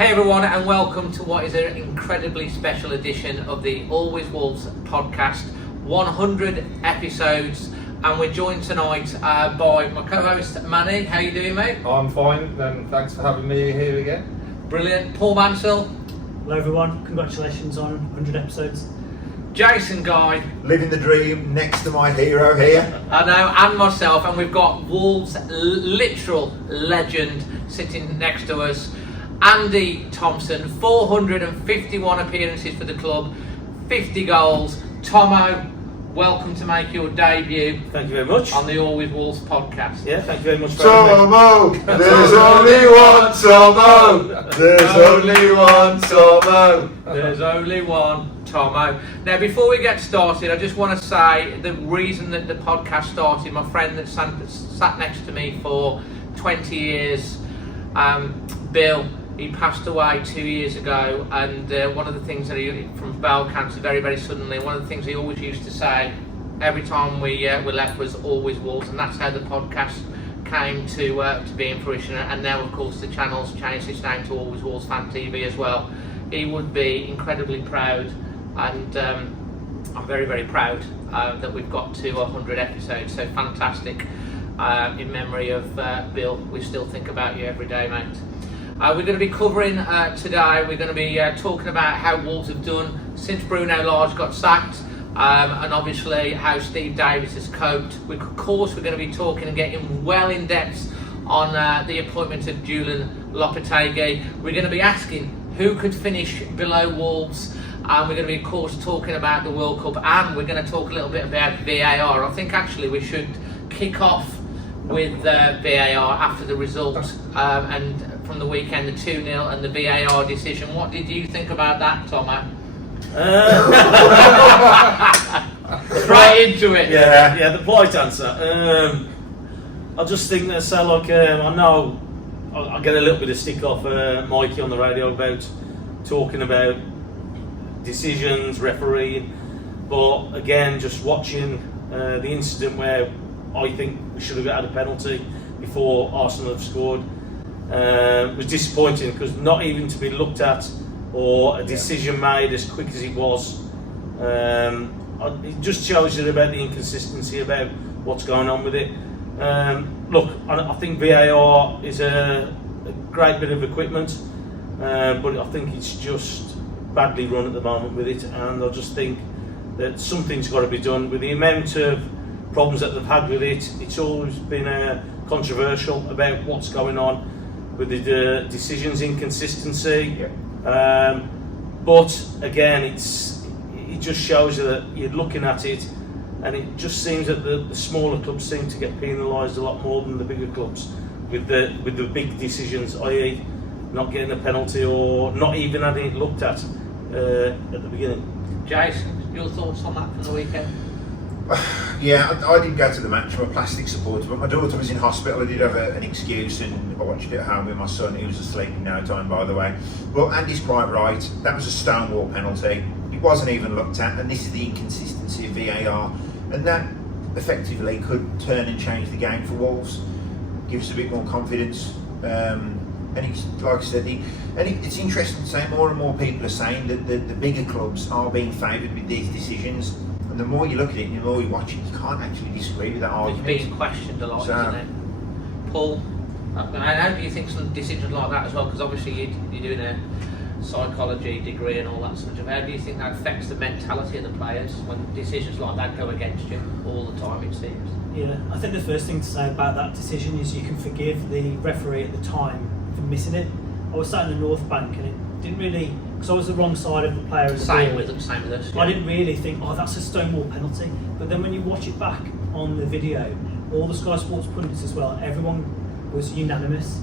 Hey everyone, and welcome to what is an incredibly special edition of the Always Wolves podcast. 100 episodes, and we're joined tonight by my co-host Manny. How you doing, mate? I'm fine, and thanks for having me here again. Brilliant. Paul Mansell. Hello everyone, congratulations on 100 episodes. Jason Guy. Living the dream next to my hero here. I know, and myself, and we've got Wolves' literal legend sitting next to us, Andy Thompson. 451 appearances for the club, 50 goals. Thommo, welcome to make your debut. Thank you very much. On the Always Wolves podcast. Yeah, thank you very much for having me. THOMMO! There's only one THOMMO! There's only one THOMMO! There's only one Thommo. Now, before we get started, I just want to say the reason that the podcast started, my friend that sat next to me for 20 years, Bill, he passed away 2 years ago, and one of the things that from bowel cancer very, very suddenly, one of the things he always used to say every time we left was always Wolves, and that's how the podcast came to be in fruition. And now, of course, the channel's changed its name to Always Wolves Fan TV as well. He would be incredibly proud, and I'm very, very proud that we've got to 100 episodes. So fantastic. In memory of Bill, we still think about you every day, mate. We're going to be covering today, we're going to be talking about how Wolves have done since Bruno Lage got sacked, and obviously how Steve Davis has coped. Of course, we're going to be talking and getting well in depth on the appointment of Julen Lopetegui. We're going to be asking who could finish below Wolves, and we're going to be, of course, talking about the World Cup, and we're going to talk a little bit about VAR. I think actually we should kick off with VAR after the result and from the weekend, the 2-0 and the VAR decision. What did you think about that, Thommo? Straight into it. Yeah, the polite answer. I just think that, I know I get a little bit of stick off Mikey on the radio about talking about decisions, refereeing, but again, just watching the incident where I think we should have had a penalty before Arsenal have scored. Was disappointing because not even to be looked at or a decision made as quick as it was. It just shows you about the inconsistency about what's going on with it. Look, I think VAR is a great bit of equipment, but I think it's just badly run at the moment with it, and I just think that something's got to be done with the amount of problems that they've had with it. It's always been controversial about what's going on with the decisions inconsistency. But again, it just shows you that you're looking at it, and it just seems that the smaller clubs seem to get penalised a lot more than the bigger clubs with the big decisions, i.e. not getting a penalty or not even having it looked at the beginning. Jason, your thoughts on that from the weekend? Yeah, I didn't go to the match. I'm a plastic supporter, but my daughter was in hospital. I did have an excuse, and I watched it at home with my son. He was asleep in no time, by the way. But Andy's quite right. That was a stonewall penalty. It wasn't even looked at, and this is the inconsistency of VAR, and that effectively could turn and change the game for Wolves. Give us a bit more confidence. And it's like I said, it's interesting to say more and more people are saying that the bigger clubs are being favoured with these decisions. And the more you look at it, the more you watch it, you can't actually disagree with that argument. It's being questioned a lot, isn't it? Paul, how do you think some decisions like that as well? Because obviously you're doing a psychology degree and all that sort of stuff. How do you think that affects the mentality of the players when decisions like that go against you all the time, it seems? Yeah, I think the first thing to say about that decision is you can forgive the referee at the time for missing it. I was sat in the North Bank and it didn't really, because I was the wrong side of the player of the same ball. with us. Yeah. I didn't really think, that's a stonewall penalty. But then when you watch it back on the video, all the Sky Sports pundits as well, everyone was unanimous,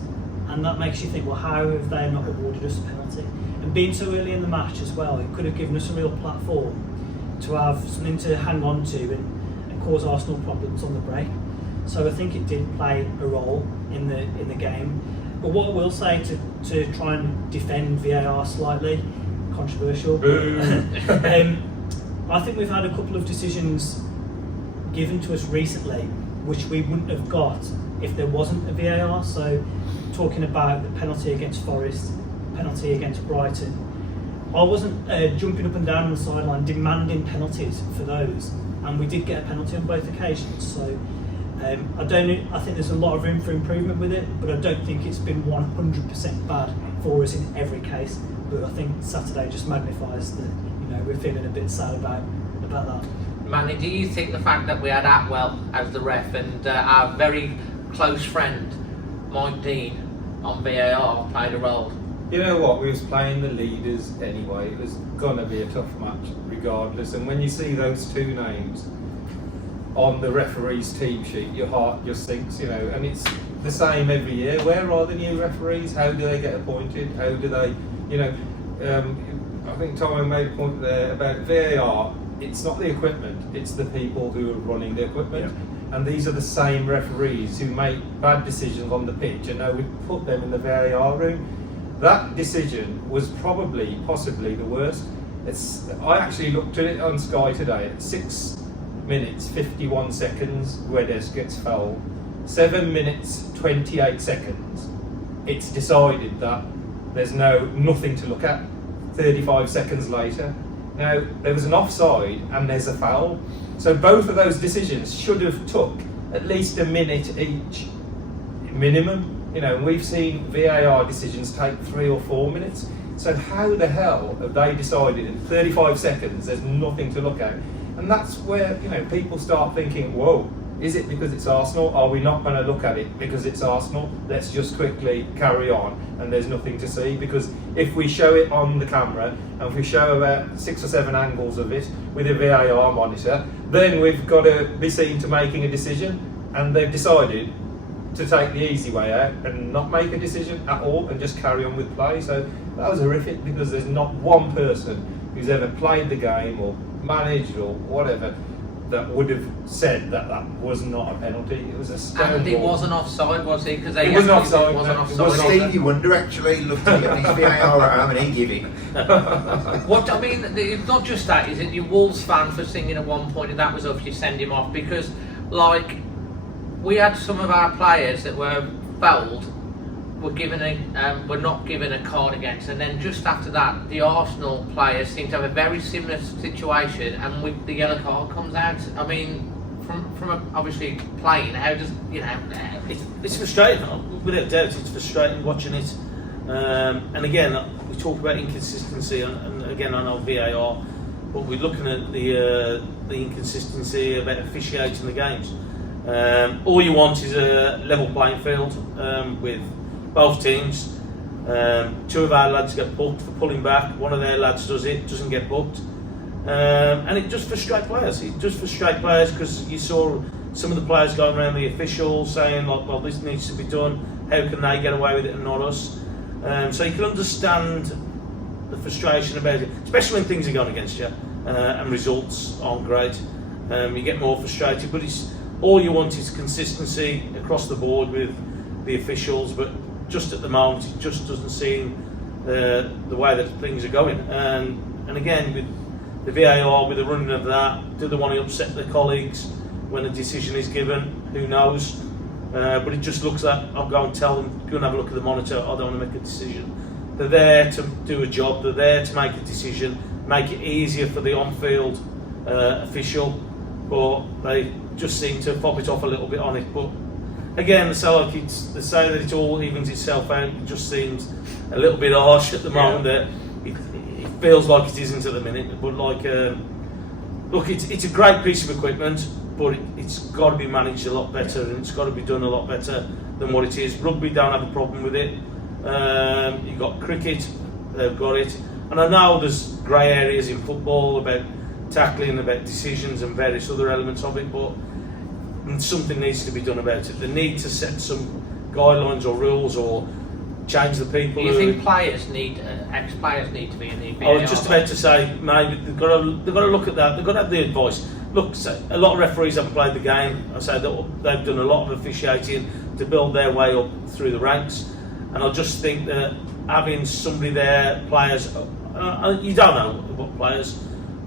and that makes you think, well, how have they not awarded us a penalty? And being so early in the match as well, it could have given us a real platform to have something to hang on to and cause Arsenal problems on the break. So I think it did play a role in the game. But what I will say to try and defend VAR slightly, controversial, I think we've had a couple of decisions given to us recently which we wouldn't have got if there wasn't a VAR. So talking about the penalty against Forest, penalty against Brighton, I wasn't jumping up and down on the sideline demanding penalties for those, and we did get a penalty on both occasions. So I think there's a lot of room for improvement with it, but I don't think it's been 100% bad for us in every case. But I think Saturday just magnifies that, you know, we're feeling a bit sad about that. Manny, do you think the fact that we had Atwell as the ref and our very close friend Mike Dean on VAR played a role? You know what, we was playing the leaders anyway. It was gonna be a tough match regardless, and when you see those two names on the referee's team sheet, your heart just sinks, you know. And it's the same every year. Where are the new referees? How do they get appointed? How do they, you know, I think Thommo made a point there about VAR. It's not the equipment, it's the people who are running the equipment. Yeah. And these are the same referees who make bad decisions on the pitch, and now we put them in the VAR room. That decision was possibly the worst. I actually looked at it on Sky today. At 6 minutes 51 seconds, Guedes gets fouled. 7 minutes 28 seconds, it's decided that there's nothing to look at. 35 seconds later, now there was an offside and there's a foul. So both of those decisions should have took at least a minute each, minimum. You know, we've seen VAR decisions take 3 or 4 minutes. So how the hell have they decided in 35 seconds there's nothing to look at? And that's where, you know, people start thinking, whoa, is it because it's Arsenal? Are we not going to look at it because it's Arsenal? Let's just quickly carry on and there's nothing to see. Because if we show it on the camera and if we show about 6 or 7 angles of it with a VAR monitor, then we've got to be seen to making a decision, and they've decided to take the easy way out and not make a decision at all and just carry on with play. So that was horrific, because there's not one person who's ever played the game or managed or whatever that would have said that that was not a penalty. It was a stone And it ball. wasn't offside, was he? Because It wasn't offside. It wasn't No, it offside. Well, wasn't. Stevie Wonder actually looked at his VAR at home and he gave it. What I mean, it's not just that. Is it your Wolves fan for singing at one point and that was off? You send him off because, like, we had some of our players that were fouled, were not given a card against, and then just after that, the Arsenal players seem to have a very similar situation, and with the yellow card comes out. I mean, from obviously playing, how does, you know? It's frustrating, without doubt. It's frustrating watching it. And again, we talk about inconsistency, and again, I know VAR, but we're looking at the inconsistency about officiating the games. All you want is a level playing field with both teams. 2 of our lads get booked for pulling back. 1 of their lads doesn't get booked, and it just frustrates players. It just frustrates players because you saw some of the players going around the officials saying, like, "Well, this needs to be done. How can they get away with it and not us?" So you can understand the frustration about it, especially when things are going against you and results aren't great. You get more frustrated, but it's all you want is consistency across the board with the officials. But just at the moment, it just doesn't seem the way that things are going. And again, with the VAR, with the running of that, do they want to upset their colleagues when a decision is given? Who knows? But it just looks like I'll go and tell them, go and have a look at the monitor, I don't want to make a decision. They're there to do a job, they're there to make a decision, make it easier for the on-field official, but they just seem to fob it off a little bit on it. But again, they say that it all evens itself out. It just seems a little bit harsh at the moment. That it feels like it isn't at the minute. But like, look, it's a great piece of equipment, but it's got to be managed a lot better, and it's got to be done a lot better than what it is. Rugby don't have a problem with it. You've got cricket, they've got it, and I know there's grey areas in football about tackling, about decisions and various other elements of it, but something needs to be done about it. They need to set some guidelines or rules or change the people. Do you think ex-players need to be in the VAR? I was just about to say, maybe they've got to look at that. They've got to have the advice. Look, a lot of referees haven't played the game. I say that they've done a lot of officiating to build their way up through the ranks, and I just think that having somebody there, players, you don't know what players,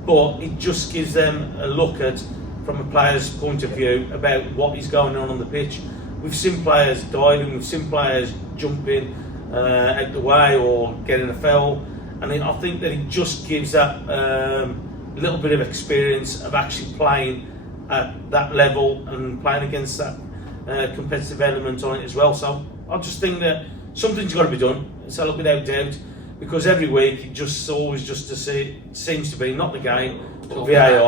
but it just gives them a look at, from a player's point of view, about what is going on the pitch. We've seen players diving, we've seen players jumping, out the way or getting a foul. And I think that it just gives that little bit of experience of actually playing at that level and playing against that competitive element on it as well. So I just think that something's got to be done. So without doubt, because every week it just always just to see seems to be not the game, but VAR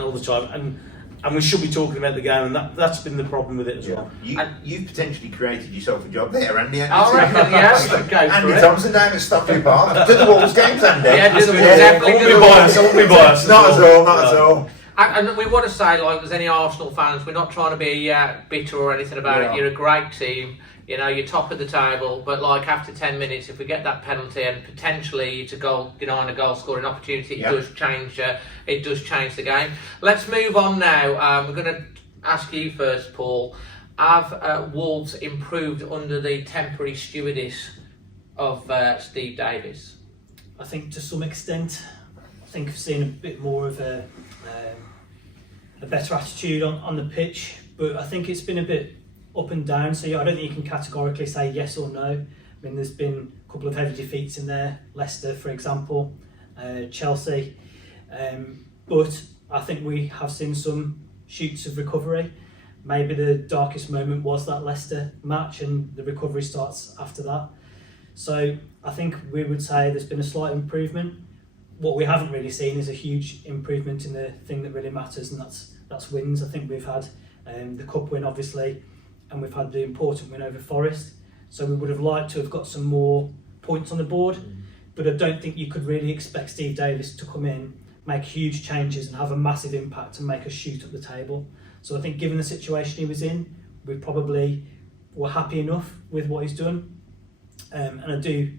all the time, and we should be talking about the game, and that's been the problem with it as well. You've potentially created yourself a job there, Andy. I reckon, yeah. Andy Thompson down at Stockley Park. Do the Wolves games, Andy. Yeah, I definitely. I won't be biased. Not at all. And we want to say, like, there's any Arsenal fans, we're not trying to be bitter or anything about it. You're a great team. You know, you're top of the table, but like after 10 minutes, if we get that penalty and potentially it's a goal, a goal scoring opportunity, it does change. It does change the game. Let's move on now. We're going to ask you first, Paul. Have Wolves improved under the temporary stewardess of Steve Davis? I think to some extent. I think I've seen a bit more of a better attitude on the pitch, but I think it's been a bit up and down, so I don't think you can categorically say yes or no. I mean, there's been a couple of heavy defeats in there, Leicester for example, Chelsea, but I think we have seen some shoots of recovery. Maybe the darkest moment was that Leicester match, and the recovery starts after that. So I think we would say there's been a slight improvement. What we haven't really seen is a huge improvement in the thing that really matters, and that's wins. I think we've had the cup win obviously, and we've had the important win over Forest, so we would have liked to have got some more points on the board, but I don't think you could really expect Steve Davis to come in, make huge changes and have a massive impact and make us shoot up the table. So I think given the situation he was in, we probably were happy enough with what he's done, and I do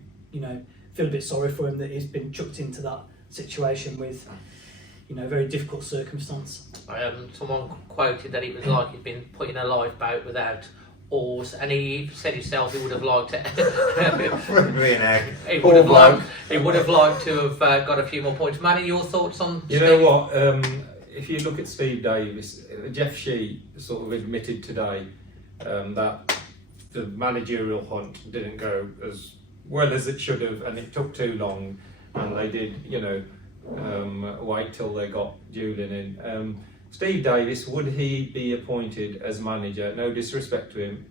feel a bit sorry for him that he's been chucked into that situation with a very difficult circumstance. Someone quoted that it was like he'd been put in a lifeboat without oars, and he said himself he would have liked it. He would have liked to have got a few more points. Manny, your thoughts on You know what? If you look at Steve Davis, Jeff Shee sort of admitted today that the managerial hunt didn't go as well as it should have, and it took too long, and they did, wait till they got Julen in. Steve Davis, would he be appointed as manager, no disrespect to him,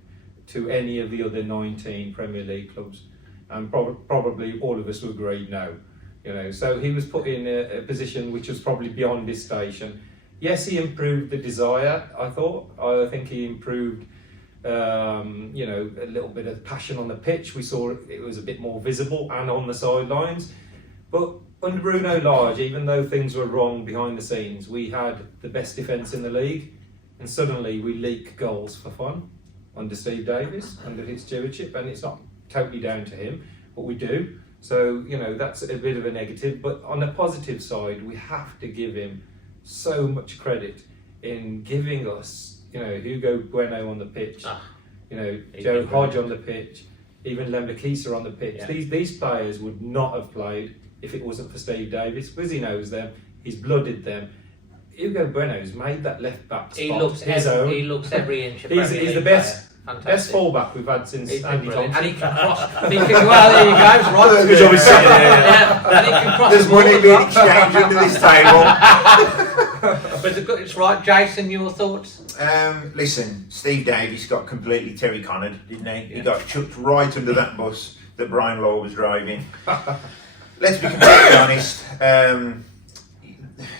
to any of the other 19 Premier League clubs? And probably all of us would agree no. So he was put in a position which was probably beyond his station. Yes, he improved the desire, I thought. I think he improved a little bit of passion on the pitch. We saw it was a bit more visible and on the sidelines. But under Bruno Lage, even though things were wrong behind the scenes, we had the best defence in the league, and suddenly we leak goals for fun under Steve Davis, under his stewardship, and it's not totally down to him, but we do. So, that's a bit of a negative. But on the positive side, we have to give him so much credit in giving us, Hugo Bueno on the pitch, Joe Hodge on the pitch, even Lembakisa on the pitch. Yeah. These players would not have played if it wasn't for Steve Davis, because he knows them, he's blooded them. Hugo Bueno's made that left back spot his own. He looks every inch of He's the best fullback we've had since Andy Thompson. And he can cross. Well, there you go. Right. Good job he's sitting there. And he can cross. There's money being exchanged under this table. But it's right. Jason, your thoughts? Listen, Steve Davis got completely Terry Connered, didn't he? He got chucked right under that bus that Brian Law was driving. Let's be completely honest.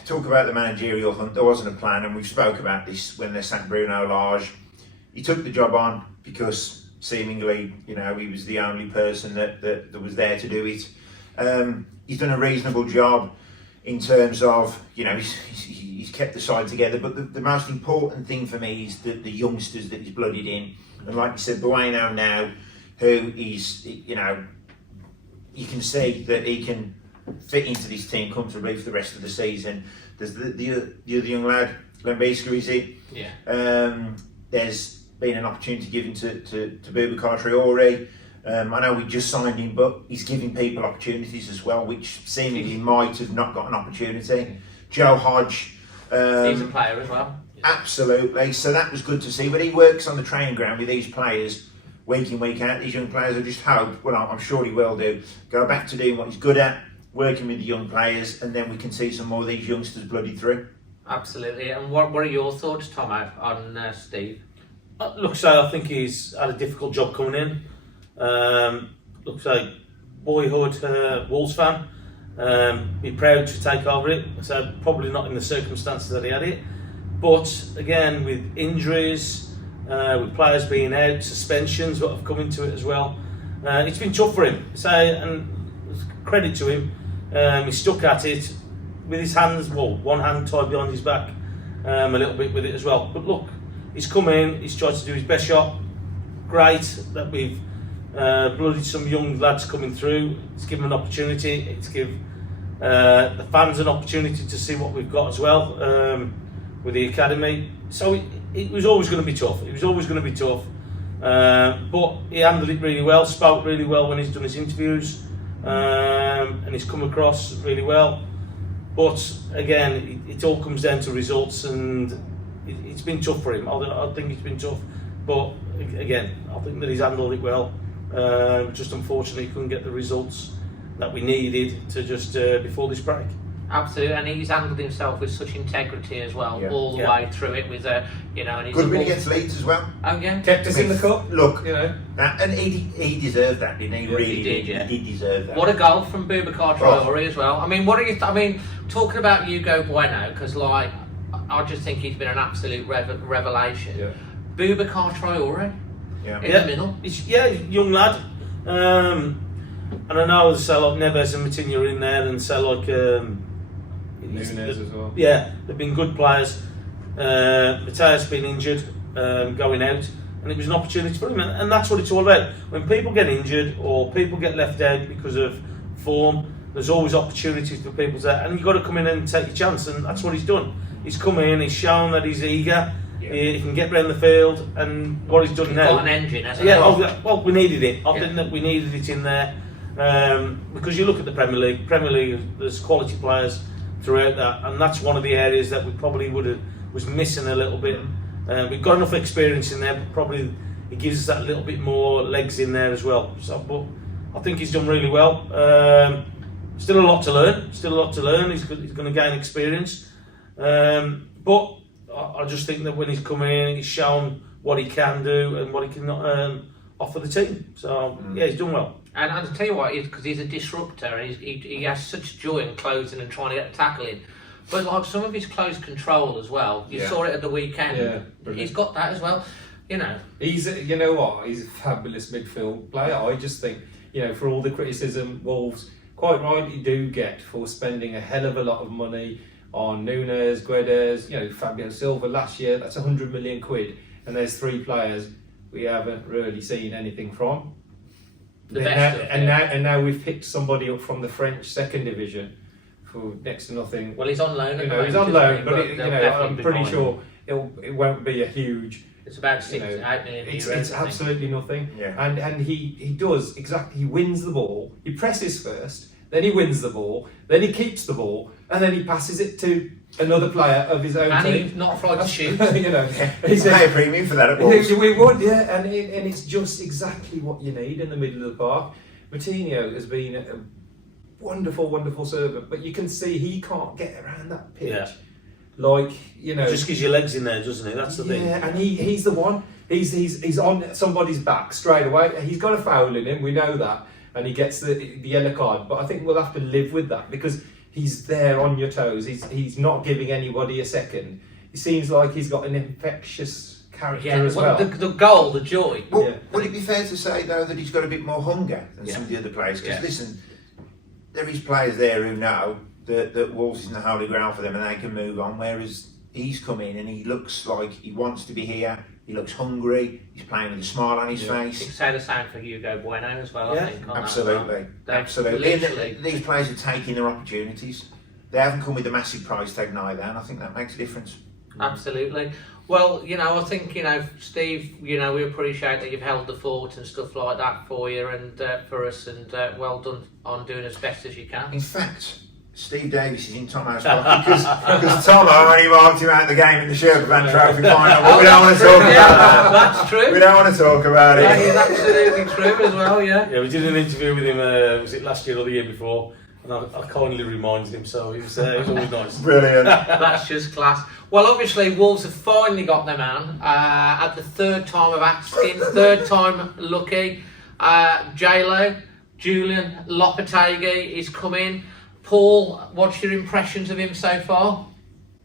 Talk about the managerial hunt. There wasn't a plan, and we've spoke about this when they sacked Bruno Lage. He took the job on because seemingly, he was the only person that was there to do it. He's done a reasonable job in terms of, he's kept the side together. But the most important thing for me is the youngsters that he's blooded in. And like you said, Bueno now, who is, you can see that he can fit into this team comfortably for the rest of the season. There's the other young lad, Lembakisa, is it? Yeah. There's been an opportunity given to Boubacar Traore. I know we just signed him, but he's giving people opportunities as well, which seemingly might have not got an opportunity. Joe Hodge. He's a player as well. Absolutely. So that was good to see. But he works on the training ground with these players week in, week out. These young players, I just hope, well, I'm sure he will do, go back to doing what he's good at, working with the young players, and then we can see some more of these youngsters blooded through. Absolutely. And what are your thoughts, Thommo, on Steve? Look, so I think he's had a difficult job coming in. Looks like boyhood Wolves fan. Be proud to take over it. So probably not in the circumstances that he had it. But again, with injuries, with players being out, suspensions that have come into it as well, it's been tough for him. So, and credit to him, he stuck at it with his hands, well, one hand tied behind his back, a little bit with it as well. But look, he's come in, he's tried to do his best shot. Great that we've blooded some young lads coming through. It's given an opportunity. It's given the fans an opportunity to see what we've got as well with the academy. So it was always going to be tough. It was always going to be tough. But he handled it really well, spoke really well when he's done his interviews, and he's come across really well. But again, it all comes down to results, and it's been tough for him. I think it's been tough. But again, I think that he's handled it well. Just unfortunately, he couldn't get the results that we needed to just before this break. Absolutely, and he's handled himself with such integrity as well, all the way through it. With and he's good win against Leeds as well. Oh yeah, Kept us in the cup. Look, you know, and he deserved that, didn't he? Yeah, Really he did. Yeah. He did deserve that. What a goal from Boubacar Traoré as well. I mean, what are you? I mean, talking about Hugo Bueno, because like I just think he's been an absolute revelation. Yeah. Boubacar Traoré in the middle. He's young lad. And I know there's like Neves and Tenure in there, and so like Nunes as well. Yeah, they've been good players. Mateus been injured, going out, and it was an opportunity for him, and that's what it's all about. When people get injured or people get left out because of form, there's always opportunities for people to, and you've got to come in and take your chance, and that's what he's done. He's come in, he's shown that he's eager. Yeah. He can get around the field, and what he's done now. Got an engine, hasn't he? Yeah, well, we needed it. I think that we needed it in there, because you look at the Premier League, there's quality players throughout that, and that's one of the areas that we probably was missing a little bit. We've got enough experience in there, but probably it gives us that little bit more legs in there as well. So, but I think he's done really well. Still a lot to learn. He's going to gain experience, but I just think that when he's come in, he's shown what he can do and what he can offer the team. So yeah, he's done well. And I'll tell you what, because he's a disruptor, and he has such joy in closing and trying to get a tackle in. But like some of his close control as well, you saw it at the weekend. Yeah, he's got that as well. He's a fabulous midfield player. I just think, for all the criticism Wolves quite rightly do get for spending a hell of a lot of money on Nunes, Guedes, Fabio Silva last year, that's 100 million quid, and there's 3 players we haven't really seen anything from. And now we've picked somebody up from the French second division for next to nothing. Well, he's on loan. He's on loan, but I'm pretty sure it won't be a huge. It's about 6 to 8 million euros. It's absolutely nothing. Yeah. And he does exactly. He wins the ball. He presses first, then he wins the ball, then he keeps the ball, and then he passes it to another player of his own team. He's not afraid to shoot. He's a high premium for that at Wolves. We would, yeah, and it's just exactly what you need in the middle of the park. Moutinho has been a wonderful, wonderful servant, but you can see he can't get around that pitch. Yeah. Just gives you legs in there, doesn't it? That's the thing. Yeah, and he's the one. He's on somebody's back straight away. He's got a foul in him, we know that, and he gets the yellow card. But I think we'll have to live with that because he's there on your toes. He's not giving anybody a second. It seems like he's got an infectious character as well. The goal, the joy. Well, would it be fair to say though that he's got a bit more hunger than some of the other players? Because listen, there is players there who know that Wolves isn't the holy ground for them and they can move on, whereas he's come in and he looks like he wants to be here, he looks hungry, he's playing with a smile on his face. You could say the same for Hugo Bueno as well, I think. Absolutely. These players are taking their opportunities. They haven't come with a massive price tag neither, and I think that makes a difference. Absolutely. Well, I think, Steve, we appreciate that you've held the fort and stuff like that for you and for us, and well done on doing as best as you can. In fact, Steve Davis is in Thommo's pocket because Thommo only marked him out of the game in the Sherpa Trophy final. But we don't want to talk about that. That's true. We don't want to talk about That it. is absolutely true as well, yeah. Yeah, we did an interview with him, was it last year or the year before? And I kindly reminded him, so it was always nice. Brilliant. That's just class. Well, obviously, Wolves have finally got their man at the third time of asking, third time lucky. J-Lo, Julen, Lopetegui is coming. Paul, what's your impressions of him so far?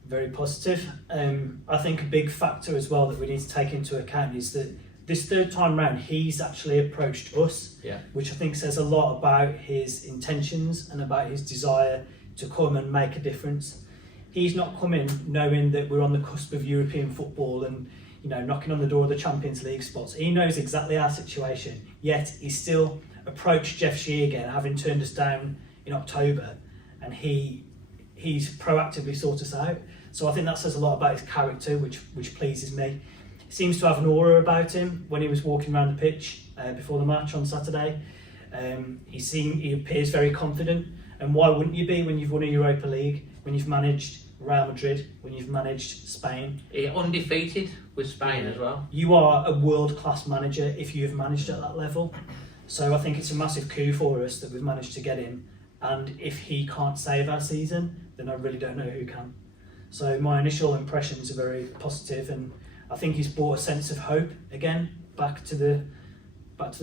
Very positive. I think a big factor as well that we need to take into account is that this third time round, he's actually approached us, which I think says a lot about his intentions and about his desire to come and make a difference. He's not coming knowing that we're on the cusp of European football and knocking on the door of the Champions League spots. He knows exactly our situation, yet he's still approached Jeff Shee again, having turned us down in October, and he's proactively sought us out. So I think that says a lot about his character, which pleases me. He seems to have an aura about him when he was walking around the pitch before the match on Saturday. He appears very confident, and why wouldn't you be when you've won a Europa League, when you've managed Real Madrid, when you've managed Spain? Undefeated with Spain as well. You are a world-class manager if you've managed at that level. So I think it's a massive coup for us that we've managed to get him. And if he can't save our season, then I really don't know who can. So my initial impressions are very positive, and I think he's brought a sense of hope again back to the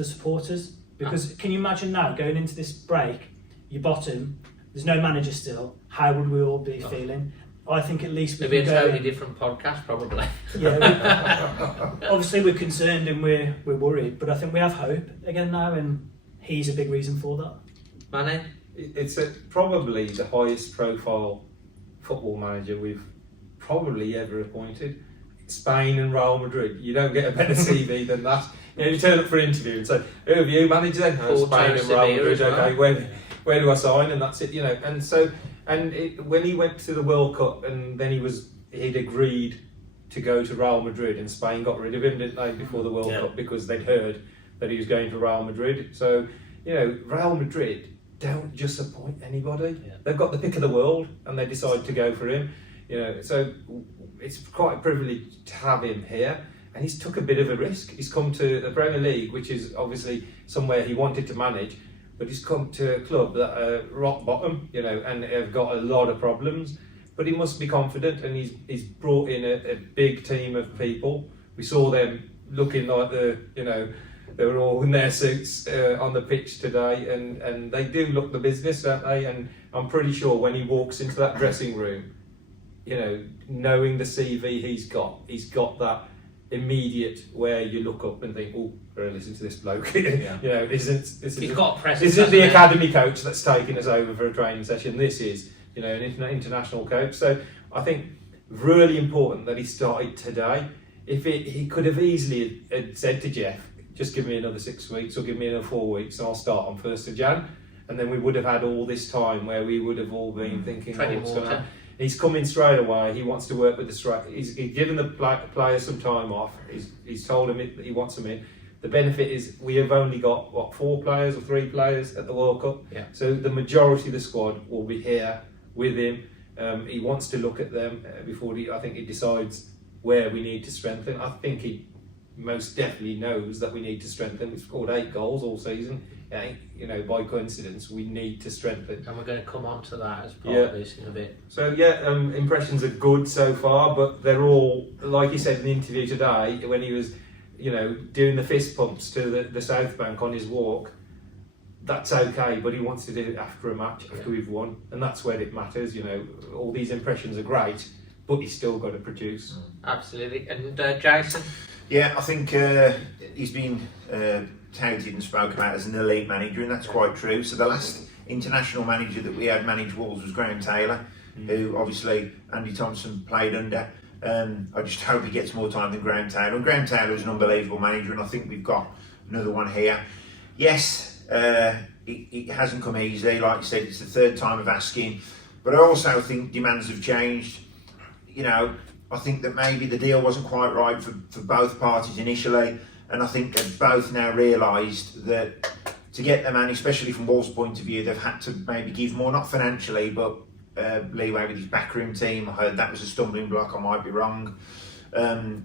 supporters. Because can you imagine now going into this break, you bottom, there's no manager still. How would we all be feeling? I think at least we It'd be a can go totally in. different podcast, probably. Yeah, obviously we're concerned and we're worried, but I think we have hope again now, and he's a big reason for that. Manny? It's probably the highest profile football manager we've probably ever appointed. Spain and Real Madrid. You don't get a better CV than that. You turn up for an interview and say, "Who have you managed then?" Porto, Spain and Real Sevilla Madrid. as well. Okay, where do I sign? And that's it, And so, when he went to the World Cup, and then he'd agreed to go to Real Madrid, and Spain got rid of him, didn't they, before the World Cup, because they'd heard that he was going to Real Madrid. So, Real Madrid don't just appoint anybody. Yeah. They've got the pick of the world, and they decide to go for him. So it's quite a privilege to have him here, and he's took a bit of a risk. He's come to the Premier League, which is obviously somewhere he wanted to manage, but he's come to a club that are rock bottom, and have got a lot of problems. But he must be confident, and he's brought in a big team of people. We saw them looking like they were all in their suits on the pitch today, and they do look the business, don't they? And I'm pretty sure when he walks into that dressing room, knowing the CV he's got that immediate where you look up and think, "Oh, better listen to this bloke." He's got a presence. This isn't the academy coach that's taking us over for a training session. This is, an international coach. So I think really important that he started today. If he could have easily had said to Jeff, "Just give me another 6 weeks or give me another 4 weeks and I'll start on 1st of Jan." And then we would have had all this time where we would have all been thinking, what's going on? He's coming straight away. He wants to work with the strike. He's given the players some time off. He's told them that he wants them in. The benefit is we have only got 4 players or 3 players at the World Cup. Yeah. So the majority of the squad will be here with him. He wants to look at them before I think he decides where we need to strengthen. I think he most definitely knows that we need to strengthen. We've scored 8 goals all season. By coincidence, we need to strengthen. And we're going to come on to that as part of this in a bit. So impressions are good so far, but they're all, like he said in the interview today, when he was, doing the fist pumps to the South Bank on his walk. That's okay, but he wants to do it after a match, after we've won, and that's where it matters. All these impressions are great, but he's still got to produce. Absolutely. And Jason? Yeah, I think he's been touted and spoken about as an elite manager, and that's quite true. So the last international manager that we had manage Wolves was Graham Taylor, who obviously Andy Thompson played under. I just hope he gets more time than Graham Taylor. And Graham Taylor is an unbelievable manager, and I think we've got another one here. Yes, it hasn't come easily. Like you said, it's the 3rd time of asking, but I also think demands have changed. I think that maybe the deal wasn't quite right for both parties initially, and I think they've both now realised that to get them, and especially from Wolves' point of view, they've had to maybe give more, not financially, but leeway with his backroom team. I heard that was a stumbling block. I might be wrong.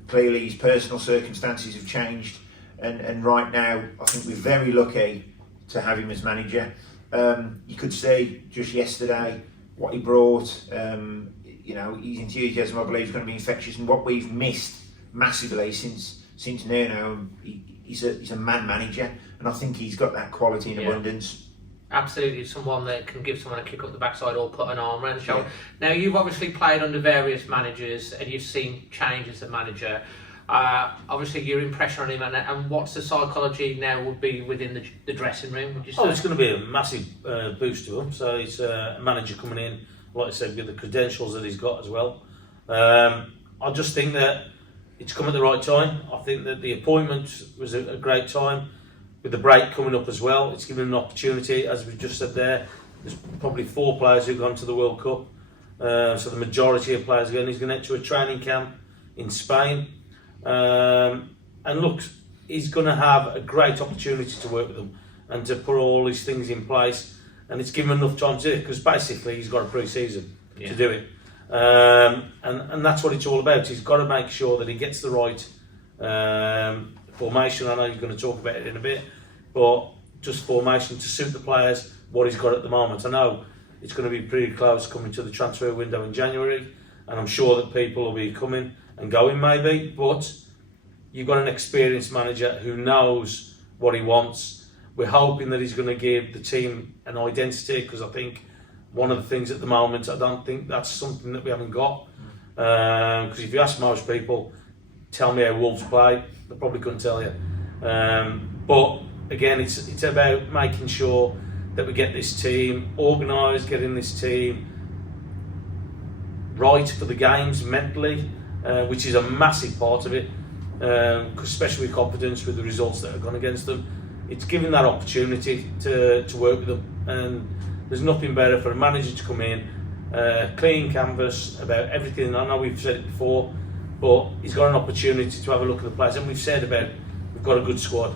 Clearly, his personal circumstances have changed, and right now, I think we're very lucky to have him as manager. You could see just yesterday what he brought. You know, his enthusiasm, I believe, is going to be infectious, and what we've missed massively since Nuno. He's a man manager, and I think he's got that quality in abundance. Absolutely, someone that can give someone a kick up the backside or put an arm around the shoulder. Now, you've obviously played under various managers and you've seen change as a manager. Obviously, you're impressed on him, and what's the psychology now would be within the dressing room, would you say? Oh, it's going to be a massive boost to him. So it's a manager coming in, like I said, with the credentials that he's got as well. I just think that it's come at the right time. I think that the appointment was a great time. With the break coming up as well, it's given him an opportunity. As we just said there, there's probably 4 players who've gone to the World Cup. So the majority of players are going. He's going to enter a training camp in Spain. And look, he's going to have a great opportunity to work with them and to put all these things in place. And it's given him enough time to do it, because basically he's got a pre-season to do it. And that's what it's all about. He's got to make sure that he gets the right formation. I know you're going to talk about it in a bit, but just formation to suit the players, what he's got at the moment. I know it's going to be pretty close coming to the transfer window in January, and I'm sure that people will be coming and going maybe, but you've got an experienced manager who knows what he wants. We're hoping that he's going to give the team an identity, because I think one of the things at the moment, I don't think that's something that we haven't got. Because if you ask most people, tell me how Wolves play, they probably couldn't tell you. But again, it's about making sure that we get this team organised, getting this team right for the games mentally, which is a massive part of it, especially with confidence with the results that have gone against them. It's giving that opportunity to work with them, and there's nothing better for a manager to come in, clean canvas about everything. I know we've said it before, but he's got an opportunity to have a look at the players, and we've said about we've got a good squad,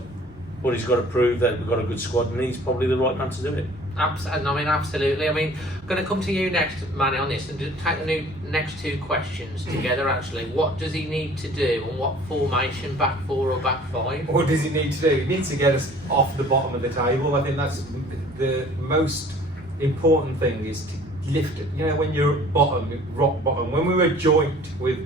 but he's got to prove that we've got a good squad, and he's probably the right man to do it. Absolutely. I mean, I'm going to come to you next, Manny, on this, and take the next 2 questions together. Actually, what does he need to do, and what formation, back 4 or back 5? What does he need to do? He needs to get us off the bottom of the table. I think that's the most important thing, is to lift it. You know, when you're bottom, rock bottom. When we were joint with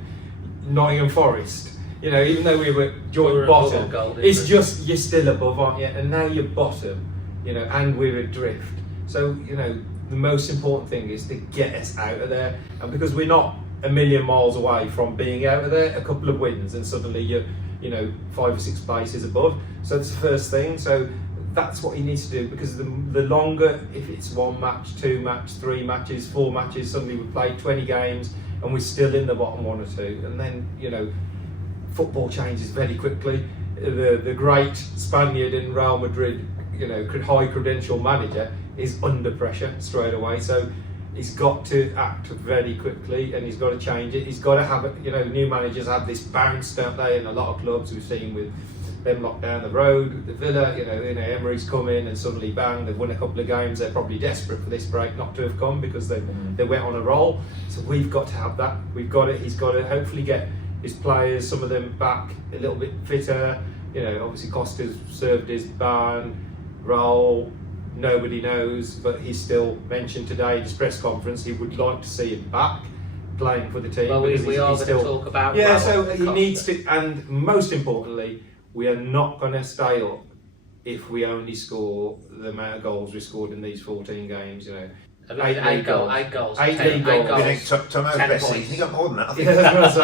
Nottingham Forest, you know, even though we were joint bottom, it's just you're still above, aren't you? And now you're bottom, you know, and we're adrift. So, you know, the most important thing is to get us out of there. And because we're not a million miles away from being out of there, a couple of wins and suddenly you're, you know, 5 or 6 places above. So that's the first thing. So that's what he needs to do, because the longer, if it's 1 match, 2 matches, 3 matches, 4 matches, suddenly we play 20 games and we're still in the bottom 1 or 2. And then, you know, football changes very quickly. The great Spaniard in Real Madrid, you know, high credential manager, is under pressure straight away. So he's got to act very quickly, and he's got to change it. He's got to have it. You know, new managers have this bounce, don't they? In a lot of clubs, we've seen with them locked down the road, the Villa. You know, Emery's come in and suddenly bang, they've won a couple of games. They're probably desperate for this break not to have come, because they went on a roll. So we've got to have that. We've got it. He's got to hopefully get his players, some of them back a little bit fitter. You know, obviously Costa's served his ban. Raul, nobody knows, but he's still mentioned today in his press conference he would like to see him back playing for the team. Well, we are going to talk about Raul, Raul. So he needs to, and most importantly, we are not going to stay up if we only score the amount of goals we scored in these 14 games. You know, 8 goals. 8 goals. 8 10 goals. I think Thommo's best points. season, he got more than that, I think. Yeah, that's what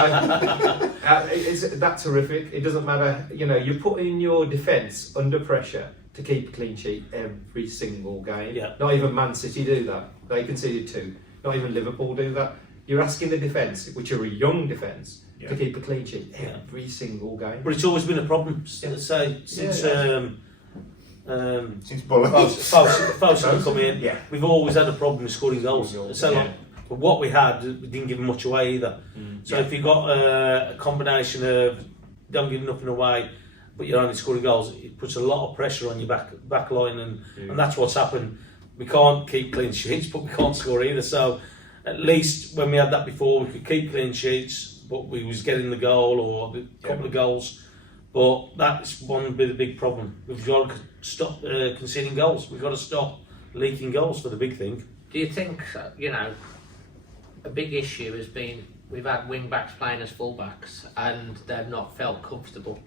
I'm saying. That's horrific. It doesn't matter. You know, you're putting your defence under pressure to keep a clean sheet every single game. Yeah. Not even Man City do that. They conceded 2. Not even Liverpool do that. You're asking the defence, which are a young defence, to keep a clean sheet every single game. But it's always been a problem, since Since Fosun come in. Yeah. We've always had a problem with scoring goals. So Yeah. but what we had, we didn't give much away either. So if you got a combination of don't give nothing away, but you're only scoring goals, it puts a lot of pressure on your back line, and that's what's happened. We can't keep clean sheets, but we can't score either. So at least when we had that before, we could keep clean sheets, but we was getting the goal or a couple of goals. But that's one bit of the big problem. We've got to stop conceding goals. We've got to stop leaking goals for the big thing. Do you think, a big issue has been we've had wing backs playing as full backs and they've not felt comfortable?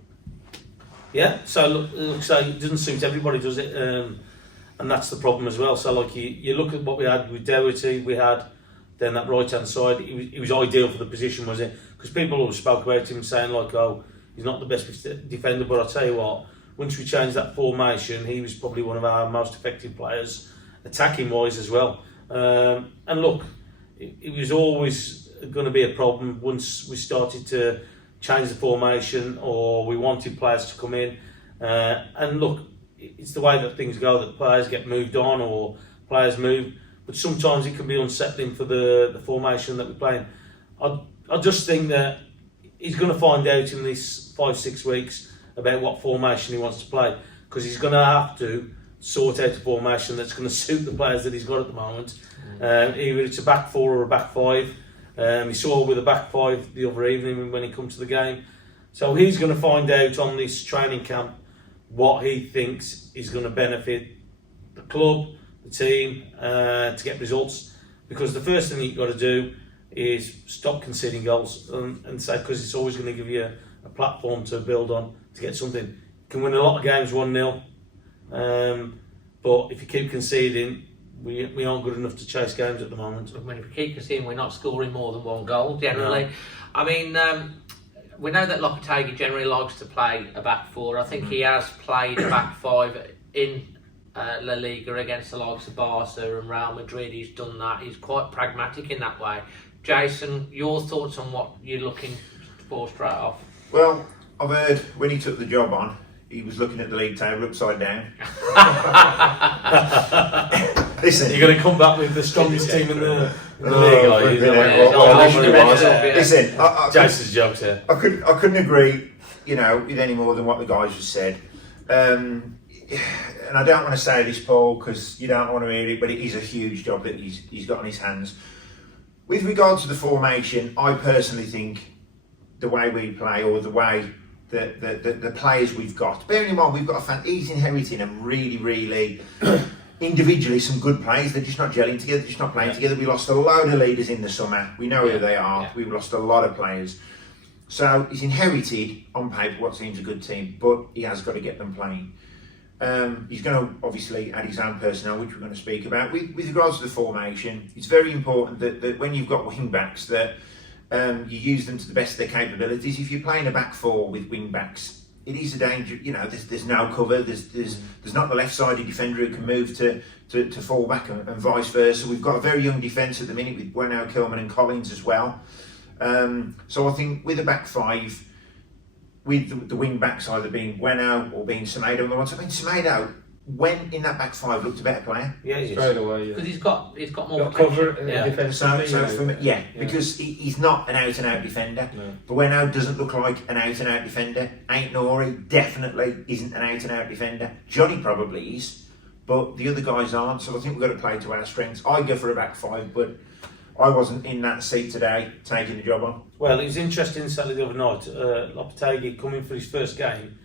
Yeah, so it doesn't suit everybody, does it? And that's the problem as well. So like you look at what we had with Doherty, we had then that right hand side. He was ideal for the position, was it? Because people always spoke about him saying like, oh, he's not the best defender. But I'll tell you what, once we changed that formation, he was probably one of our most effective players, attacking wise as well. And look, it was always going to be a problem once we started to change the formation or we wanted players to come in. And look, it's the way that things go, that players get moved on or players move. But sometimes it can be unsettling for the formation that we're playing. I just think that he's going to find out in these 5-6 weeks about what formation he wants to play, because he's going to have to sort out a formation that's going to suit the players that he's got at the moment. Either it's a back four or a back five. He saw with a back five the other evening when he come to the game. So he's going to find out on this training camp what he thinks is going to benefit the club, the team, to get results. Because the first thing you've got to do is stop conceding goals and say, because it's always going to give you a platform to build on to get something. You can win a lot of games 1-0, but if you keep conceding, we aren't good enough to chase games at the moment. I mean, if we keep conceding, we're not scoring more than one goal generally. No. I mean, we know that Lopetegui generally likes to play a back four. I think he has played a back five in La Liga against the likes of Barca and Real Madrid. He's done that. He's quite pragmatic in that way. Jason, your thoughts on what you're looking for straight off? Well, I've heard when he took the job on, he was looking at the league table upside down. Listen, you're going to come back with the strongest team in the league, are you? Listen, Jason's jokes here. I couldn't agree, with any more than what the guys just said. And I don't want to say this, Paul, because you don't want to hear it, but it is a huge job that he's got on his hands. With regard to the formation, I personally think the way we play, or the way the players we've got, bearing in mind we've got he's inheriting a really, really individually some good players. They're just not gelling together, they're just not playing together. We lost a load of leaders in the summer. We know who they are. We've lost a lot of players. So he's inherited on paper what seems a good team, but he has got to get them playing. He's going to obviously add his own personnel, which we're going to speak about. With regards to the formation, it's very important that when you've got wing backs, that you use them to the best of their capabilities. If you're playing a back four with wing backs, it is a danger. There's no cover. There's not the left-sided defender who can move to fall back and vice versa. We've got a very young defence at the minute with Bueno, Kilman and Collins as well. So I think with a back five, with the wing backs either being Bueno or being Semedo on the one side. I mean, Semedo, when in that back five, looked a better player. Yeah, he is. Straight away, because he's got more cover defensively. So for me, because he's not an out-and-out defender. No. But Bueno doesn't look like an out-and-out defender. Ain't Nori definitely isn't an out-and-out defender. Johnny probably is, but the other guys aren't. So I think we've got to play to our strengths. I go for a back five, but I wasn't in that seat today taking the job on. Well, it was interesting Saturday the other night, Lopetegui coming for his first game,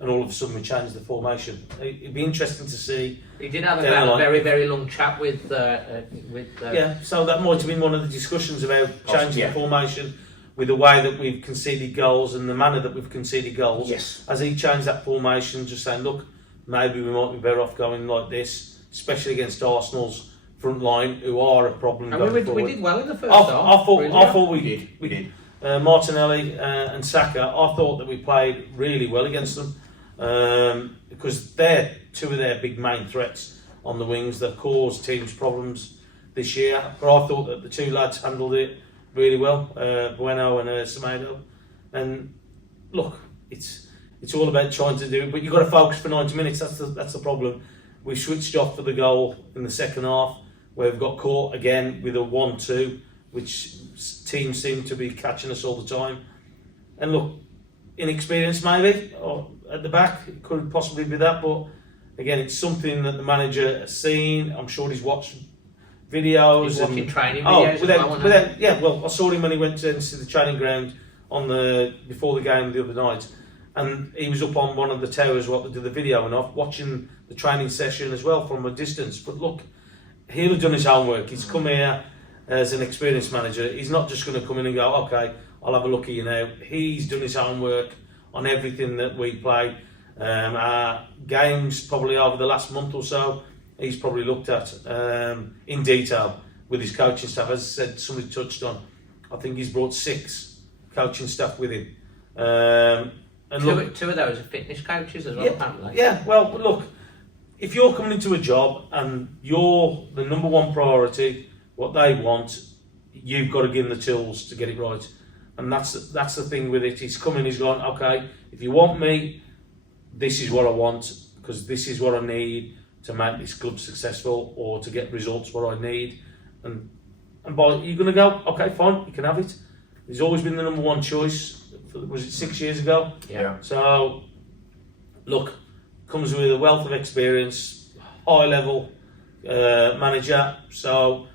and all of a sudden we changed the formation. It'd be interesting to see. He did have a very, very long chat with. Yeah, so that might have been one of the discussions about changing the formation with the way that we've conceded goals and the manner that we've conceded goals. Yes. As he changed that formation, just saying, look, maybe we might be better off going like this, especially against Arsenal's front line, who are a problem. And we did well in the first half. I thought we did. We did. Martinelli and Saka, I thought that we played really well against them, because they're two of their big main threats on the wings that caused teams problems this year. But I thought that the two lads handled it really well, Bueno and Semedo. And look, it's all about trying to do it, but you've got to focus for 90 minutes. That's the problem. We switched off for the goal in the second half, where we've got caught again with a 1-2, which teams seem to be catching us all the time. And look, inexperience maybe, at the back. It could possibly be that, but again, it's something that the manager has seen. I'm sure he's watched videos. He's watching training videos. videos. Well, I saw him when he went to the training ground before the game the other night, and he was up on one of the towers what they did the video and off, watching the training session as well from a distance. But look, he'll have done his homework. He's come here as an experienced manager. He's not just going to come in and go, okay, I'll have a look at you now. He's done his homework on everything that we play. Our games probably over the last month or so, he's probably looked at in detail with his coaching staff. As I said, somebody touched on, I think he's brought 6 coaching staff with him. And two of those are fitness coaches as well, apparently. Yeah, well, look, if you're coming into a job and you're the number one priority, what they want, you've got to give them the tools to get it right. And that's the thing with it. He's coming, he's gone, okay, if you want me, this is what I want, because this is what I need to make this club successful or to get results what I need. And by you're going to go, okay, fine, you can have it. He's always been the number one choice. Was it 6 years ago? Yeah. So, look, comes with a wealth of experience, high level manager. So,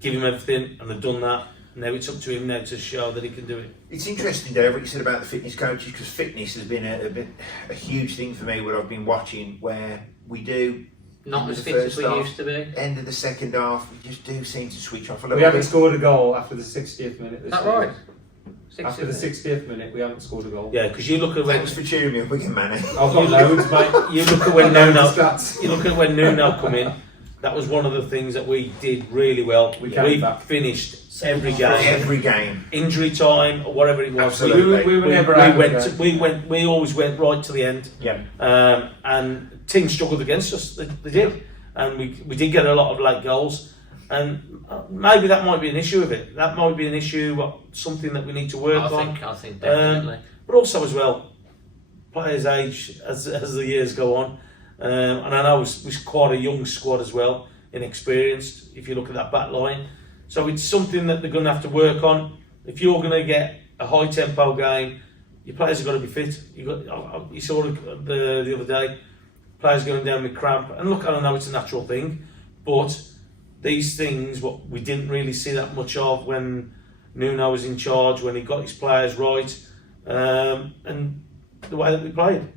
give him everything, and they've done that. Now it's up to him now to show that he can do it. It's interesting, Dave, what you said about the fitness coaches, because fitness has been a huge thing for me. What I've been watching, where we do not as fit as we used to be. End of the second half, we just do seem to switch off a little We haven't bit. scored a goal after the 60th minute. Is that right? After the 60th minute, we haven't scored a goal. Yeah, because you look at when Thanks for cheering me up again, Manny. I've got loads, mate. you look at when Stats. You look at when Nuno come in. That was one of the things that we did really well. We finished every game. Every game. Injury time or whatever it was. Absolutely. We were never out of the game. We always went right to the end. Yeah. And teams struggled against us. They did, and we did get a lot of late goals. And maybe that might be an issue of it. That might be an issue, something that we need to work on. I think definitely. But also as well, players age as the years go on. And I know we're quite a young squad as well, inexperienced, if you look at that back line. So it's something that they're going to have to work on. If you're going to get a high tempo game, your players have got to be fit. You saw the other day, players going down with cramp. And look, I don't know, it's a natural thing, but these things, what we didn't really see that much of when Nuno was in charge, when he got his players right, and the way that we played.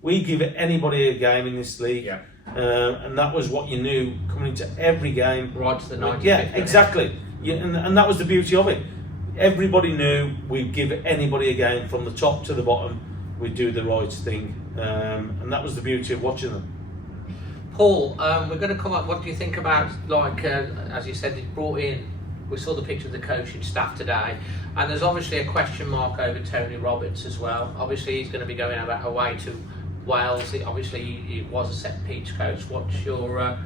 We give anybody a game in this league, Yeah. And that was what you knew coming into every game. Right to the 95th Yeah, minute. exactly. Yeah, and that was the beauty of it. Everybody knew we'd give anybody a game from the top to the bottom. We'd do the right thing, and that was the beauty of watching them. Paul, we're going to come up. What do you think about, like, as you said, it brought in? We saw the picture of the coaching staff today, and there's obviously a question mark over Tony Roberts as well. Obviously, he's going to be going away to Wales. Obviously, he was a set piece coach. What's your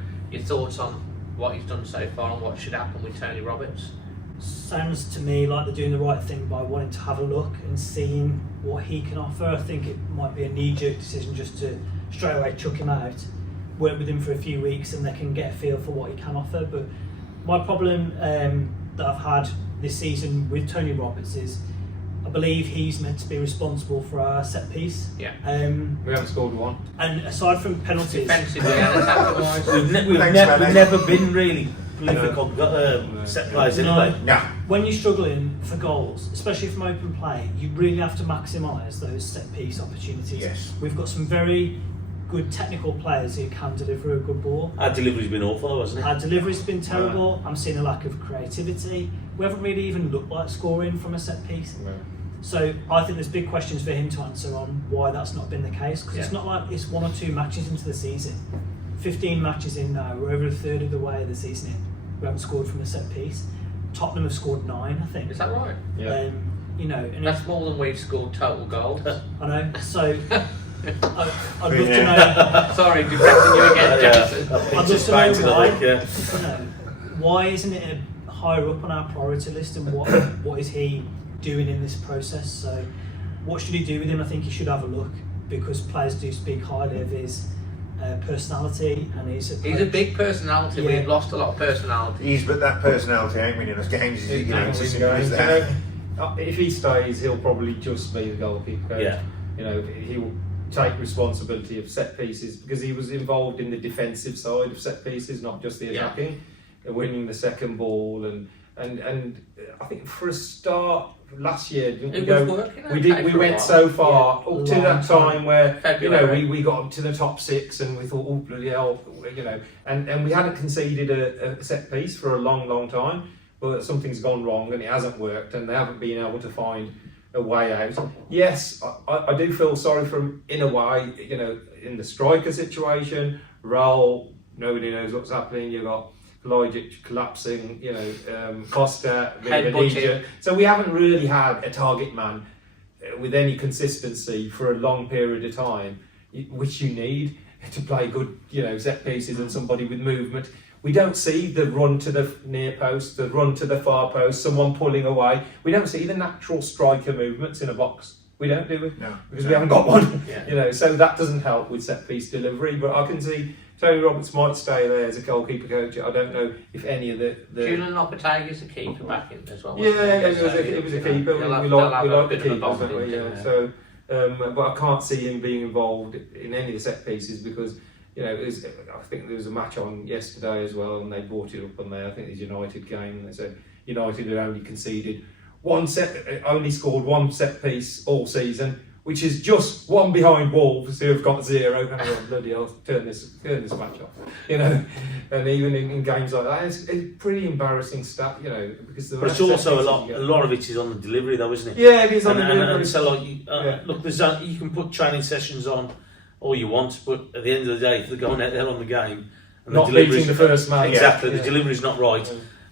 thoughts on what he's done so far and what should happen with Tony Roberts? Sounds to me like they're doing the right thing by wanting to have a look and seeing what he can offer. I think it might be a knee-jerk decision just to straight away chuck him out, work with him for a few weeks, and they can get a feel for what he can offer. But my problem that I've had this season with Tony Roberts is I believe he's meant to be responsible for our set piece. Yeah. We haven't scored one. And aside from penalties, Defensively and attack-wise. We've Thanks, never Manny. been really prolific set players anyway. No. when you're struggling for goals, especially from open play, you really have to maximise those set piece opportunities. Yes. We've got some very good technical players who can deliver a good ball. Our delivery's been awful, though, hasn't it? Our delivery's been terrible. I'm seeing a lack of creativity. We haven't really even looked like scoring from a set piece. No. So I think there's big questions for him to answer on why that's not been the case, because it's not like it's 1 or 2 matches into the season. 15 matches in now, we're over a third of the way of the season in. We haven't scored from a set piece. Tottenham have scored 9, I think. Is that right? Yeah. You know, and That's more than we've scored total goals. I know. So I'd love to know. Sorry, depressing you again, Jackson. I'd love Just to back know to the why. league, yeah. You know, why isn't it higher up on our priority list, and what is he doing in this process? So what should he do with him? I think he should have a look, because players do speak highly of his personality, and he's a big personality. Yeah. We've lost a lot of personality. He's, but that personality ain't winning us games, is it? You know, it's as simple as You that. know, if he stays, he'll probably just be the goalkeeper coach. Yeah. you know, he will take responsibility of set pieces because he was involved in the defensive side of set pieces, not just the attacking, winning the second ball and I think for a start last year we went so far up to that time where February. You know we got up to the top 6 and we thought, oh bloody hell, you know, and we hadn't conceded a set piece for a long time, but something's gone wrong and it hasn't worked and they haven't been able to find a way out. Yes, I do feel sorry for him in a way, you know, in the striker situation. Raul, nobody knows what's happening. You've got Lopetegui collapsing, you know, Costa, so we haven't really had a target man with any consistency for a long period of time, which you need to play good, you know, set pieces and somebody with movement. We don't see the run to the near post, the run to the far post, someone pulling away. We don't see the natural striker movements in a box. We don't, do we? No. Because we haven't got one. You know, so that doesn't help with set piece delivery. But I can see Tony Roberts might stay there as a goalkeeper coach. I don't know if any of the Julen Lopetegui is a keeper back in as well. Yeah, it was a keeper. We like the keepers, don't we? Yeah. So, but I can't see him being involved in any of the set pieces because, you know, I think there was a match on yesterday as well, and they brought it up on there. I think it was United game, and they said United had only conceded only scored one set piece all season, which is just one behind Wolves, who have got 0. Hang on, bloody hell, turn this match off. You know, and even in games like that, it's a pretty embarrassing stat. You know, because but it's also a lot of it is on the delivery, though, isn't it? Yeah, it is on the delivery. And so, like, look, you can put training sessions on all you want, but at the end of the day, if they're going out there on the game and not beating the first man, exactly, the delivery's not right.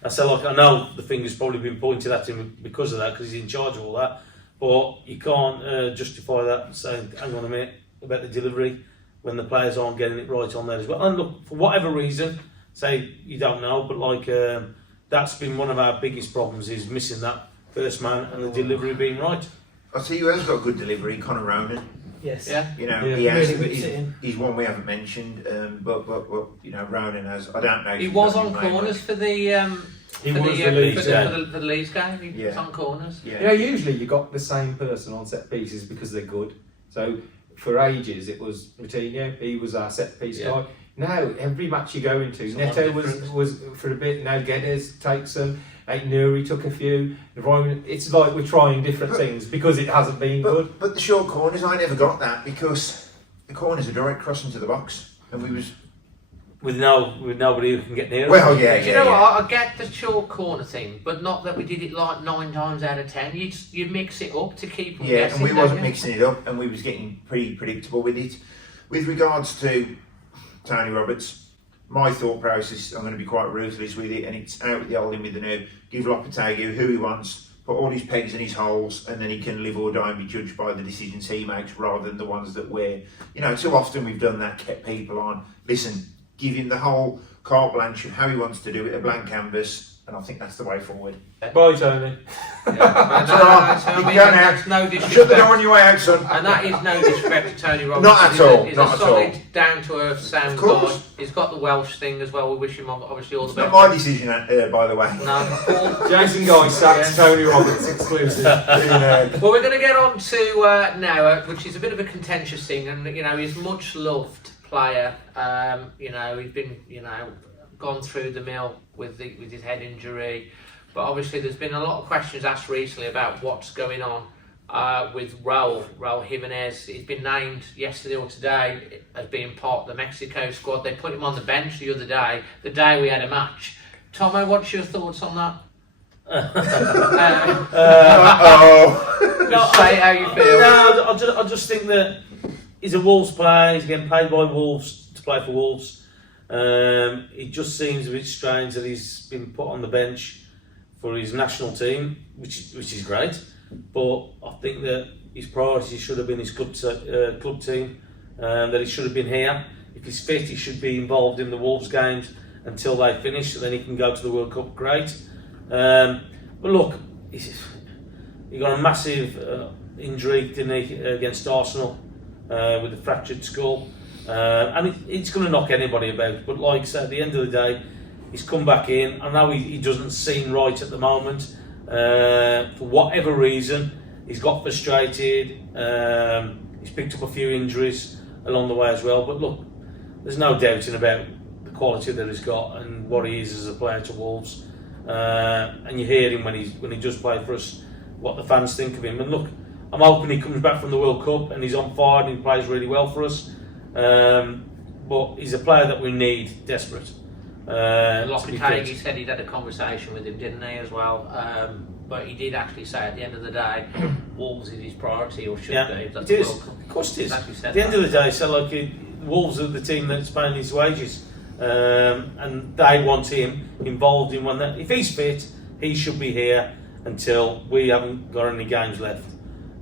So, like, I know the finger's probably been pointed at him because of that, because he's in charge of all that. But you can't justify that saying, hang on a minute, about the delivery when the players aren't getting it right on there as well. And look, for whatever reason, say you don't know, but like that's been one of our biggest problems, is missing that first man and the delivery being right. I'll tell you who has got good delivery, Conor Ronan. Yes. Yeah. You know, he has. He's one we haven't mentioned, but you know, Ronan has. I don't know. He was on corners for the. He was the Leeds game. The Leeds game. He was on corners. Yeah. Usually you got the same person on set pieces because they're good. So for ages it was Coutinho. He was our set piece guy. Now every match you go into, Neto was for a bit. Now Guedes takes them. Nuri took a few. It's like we're trying different things because it hasn't been good. But the short corners, I never got that because the corners are direct cross into the box, and we was with nobody who can get near. Well, Do you know what? I get the short corner thing, but not that we did it like 9 times out of 10. You mix it up to keep them guessing. And we wasn't mixing it up, and we was getting pretty predictable with it. With regards to Tony Roberts, my thought process, I'm going to be quite ruthless with it, and it's out with the old in with the new. Give Lopetegui who he wants, put all his pegs in his holes, and then he can live or die and be judged by the decisions he makes rather than the ones that we're, you know, too often we've done that, kept people on. Listen, give him the whole carte blanche of how he wants to do it, a blank canvas, and I think that's the way forward. Bye, Tony. That's no disrespect. Shut the door on your way out, son. And that is no disrespect to Tony Roberts. Not at all. He's not a at solid, all. down-to-earth, sound guy. He's got the Welsh thing as well. We wish him obviously all the best. Not my decision, by the way. No. Jason Guy sacked Tony Roberts exclusive. Well, we're going to get on to now, which is a bit of a contentious thing, and you know, he's much loved player. You know, he's been, you know, gone through the mill with his head injury, but obviously there's been a lot of questions asked recently about what's going on with Raul Jimenez. He's been named yesterday or today as being part of the Mexico squad. They put him on the bench the other day, the day we had a match. Thommo, what's your thoughts on that? Just say how you feel. No, I just think that he's a Wolves player. He's getting paid by Wolves to play for Wolves. It just seems a bit strange that he's been put on the bench for his national team, which is great. But I think that his priority should have been his club team. That he should have been here. If he's fit, he should be involved in the Wolves games until they finish, so then he can go to the World Cup. Great. But look, he got a massive injury, didn't he, against Arsenal with a fractured skull. And it's going to knock anybody about, but like I said, at the end of the day, he's come back in. I know he doesn't seem right at the moment. For whatever reason, he's got frustrated. He's picked up a few injuries along the way as well. But look, there's no doubting about the quality that he's got and what he is as a player to Wolves. And you hear him when he does play for us, what the fans think of him. And look, I'm hoping he comes back from the World Cup and he's on fire and he plays really well for us. But he's a player that we need, desperate. Lopetegui said he'd had a conversation with him, didn't he, as well? But he did actually say at the end of the day, Wolves is his priority, or should be. It is. Of course it is. At the end of the day, so like Wolves are the team that's paying his wages, and they want him involved in one that. If he's fit, he should be here until we haven't got any games left.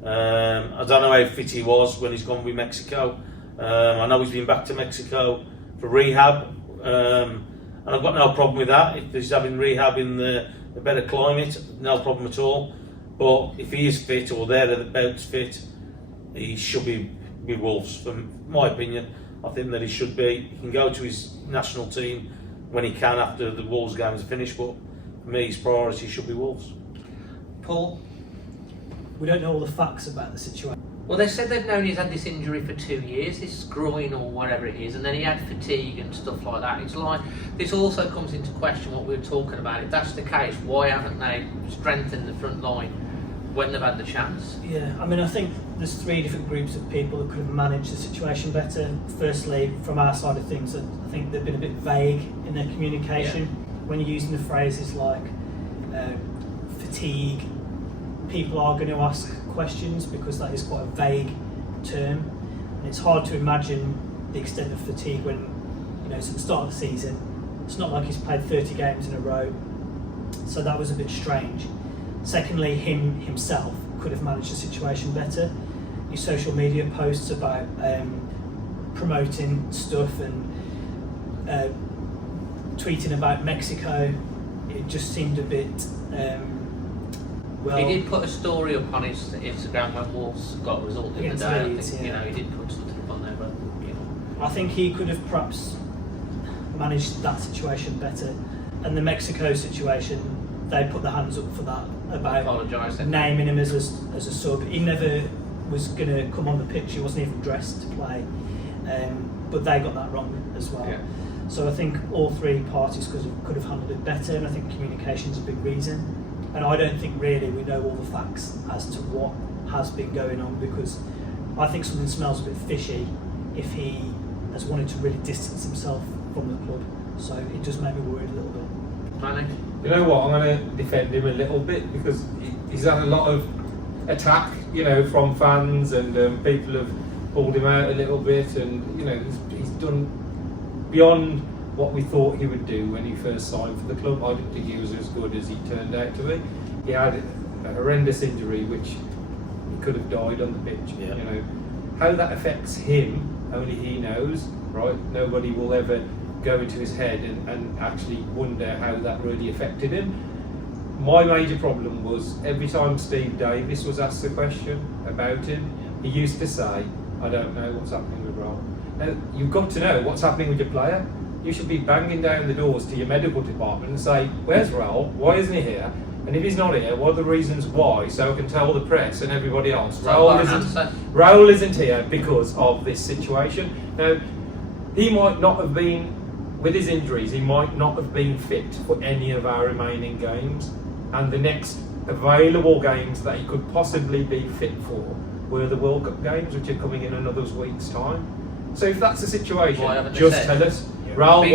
I don't know how fit he was when he's gone with Mexico. I know he's been back to Mexico for rehab, and I've got no problem with that. If he's having rehab in the better climate, no problem at all. But if he is fit or thereabouts fit, he should be with Wolves. From my opinion, I think that he should be. He can go to his national team when he can after the Wolves game is finished. But for me, his priority should be Wolves. Paul? We don't know all the facts about the situation. Well, they said they've known he's had this injury for 2 years, this groin or whatever it is, and then he had fatigue and stuff like that. It's like, this also comes into question what we were talking about. If that's the case, why haven't they strengthened the front line when they've had the chance? Yeah, I mean, I think there's 3 different groups of people that could have managed the situation better. Firstly, from our side of things, I think they've been a bit vague in their communication. When you're using the phrases like fatigue, people are going to ask questions because that is quite a vague term, and it's hard to imagine the extent of fatigue when, it's at the start of the season. It's not like he's played 30 games in a row, so that was a bit strange. Secondly, himself could have managed the situation better. Your social media posts about promoting stuff and tweeting about Mexico, it just seemed a bit he did put a story up on his Instagram when Wolves got a result the other day. Leeds, he did put something up on there, but I think he could have perhaps managed that situation better. And the Mexico situation, they put their hands up for that about naming him as a sub. He never was going to come on the pitch. He wasn't even dressed to play, but they got that wrong as well. Yeah. So I think all 3 parties could have handled it better, and I think communication's a big reason. And I don't think really we know all the facts as to what has been going on, because I think something smells a bit fishy if he has wanted to really distance himself from the club. So it does make me worried a little bit. Manny? You know what? I'm going to defend him a little bit because he's had a lot of attack, from fans, and people have pulled him out a little bit, and he's done beyond what we thought he would do when he first signed for the club. I didn't think he was as good as he turned out to be. He had a horrendous injury which he could have died on the pitch. Yeah. How that affects him, only he knows, right? Nobody will ever go into his head and actually wonder how that really affected him. My major problem was every time Steve Davis was asked a question about him, he used to say, I don't know what's happening with Raul. Now, you've got to know what's happening with your player. You should be banging down the doors to your medical department and say, where's Raul? Why isn't he here? And if he's not here, what are the reasons why? So I can tell the press and everybody else. Raul isn't here because of this situation. Now, he might not have been, with his injuries, he might not have been fit for any of our remaining games. And the next available games that he could possibly be fit for were the World Cup games, which are coming in another week's time. So if that's the situation, just tell us. Raul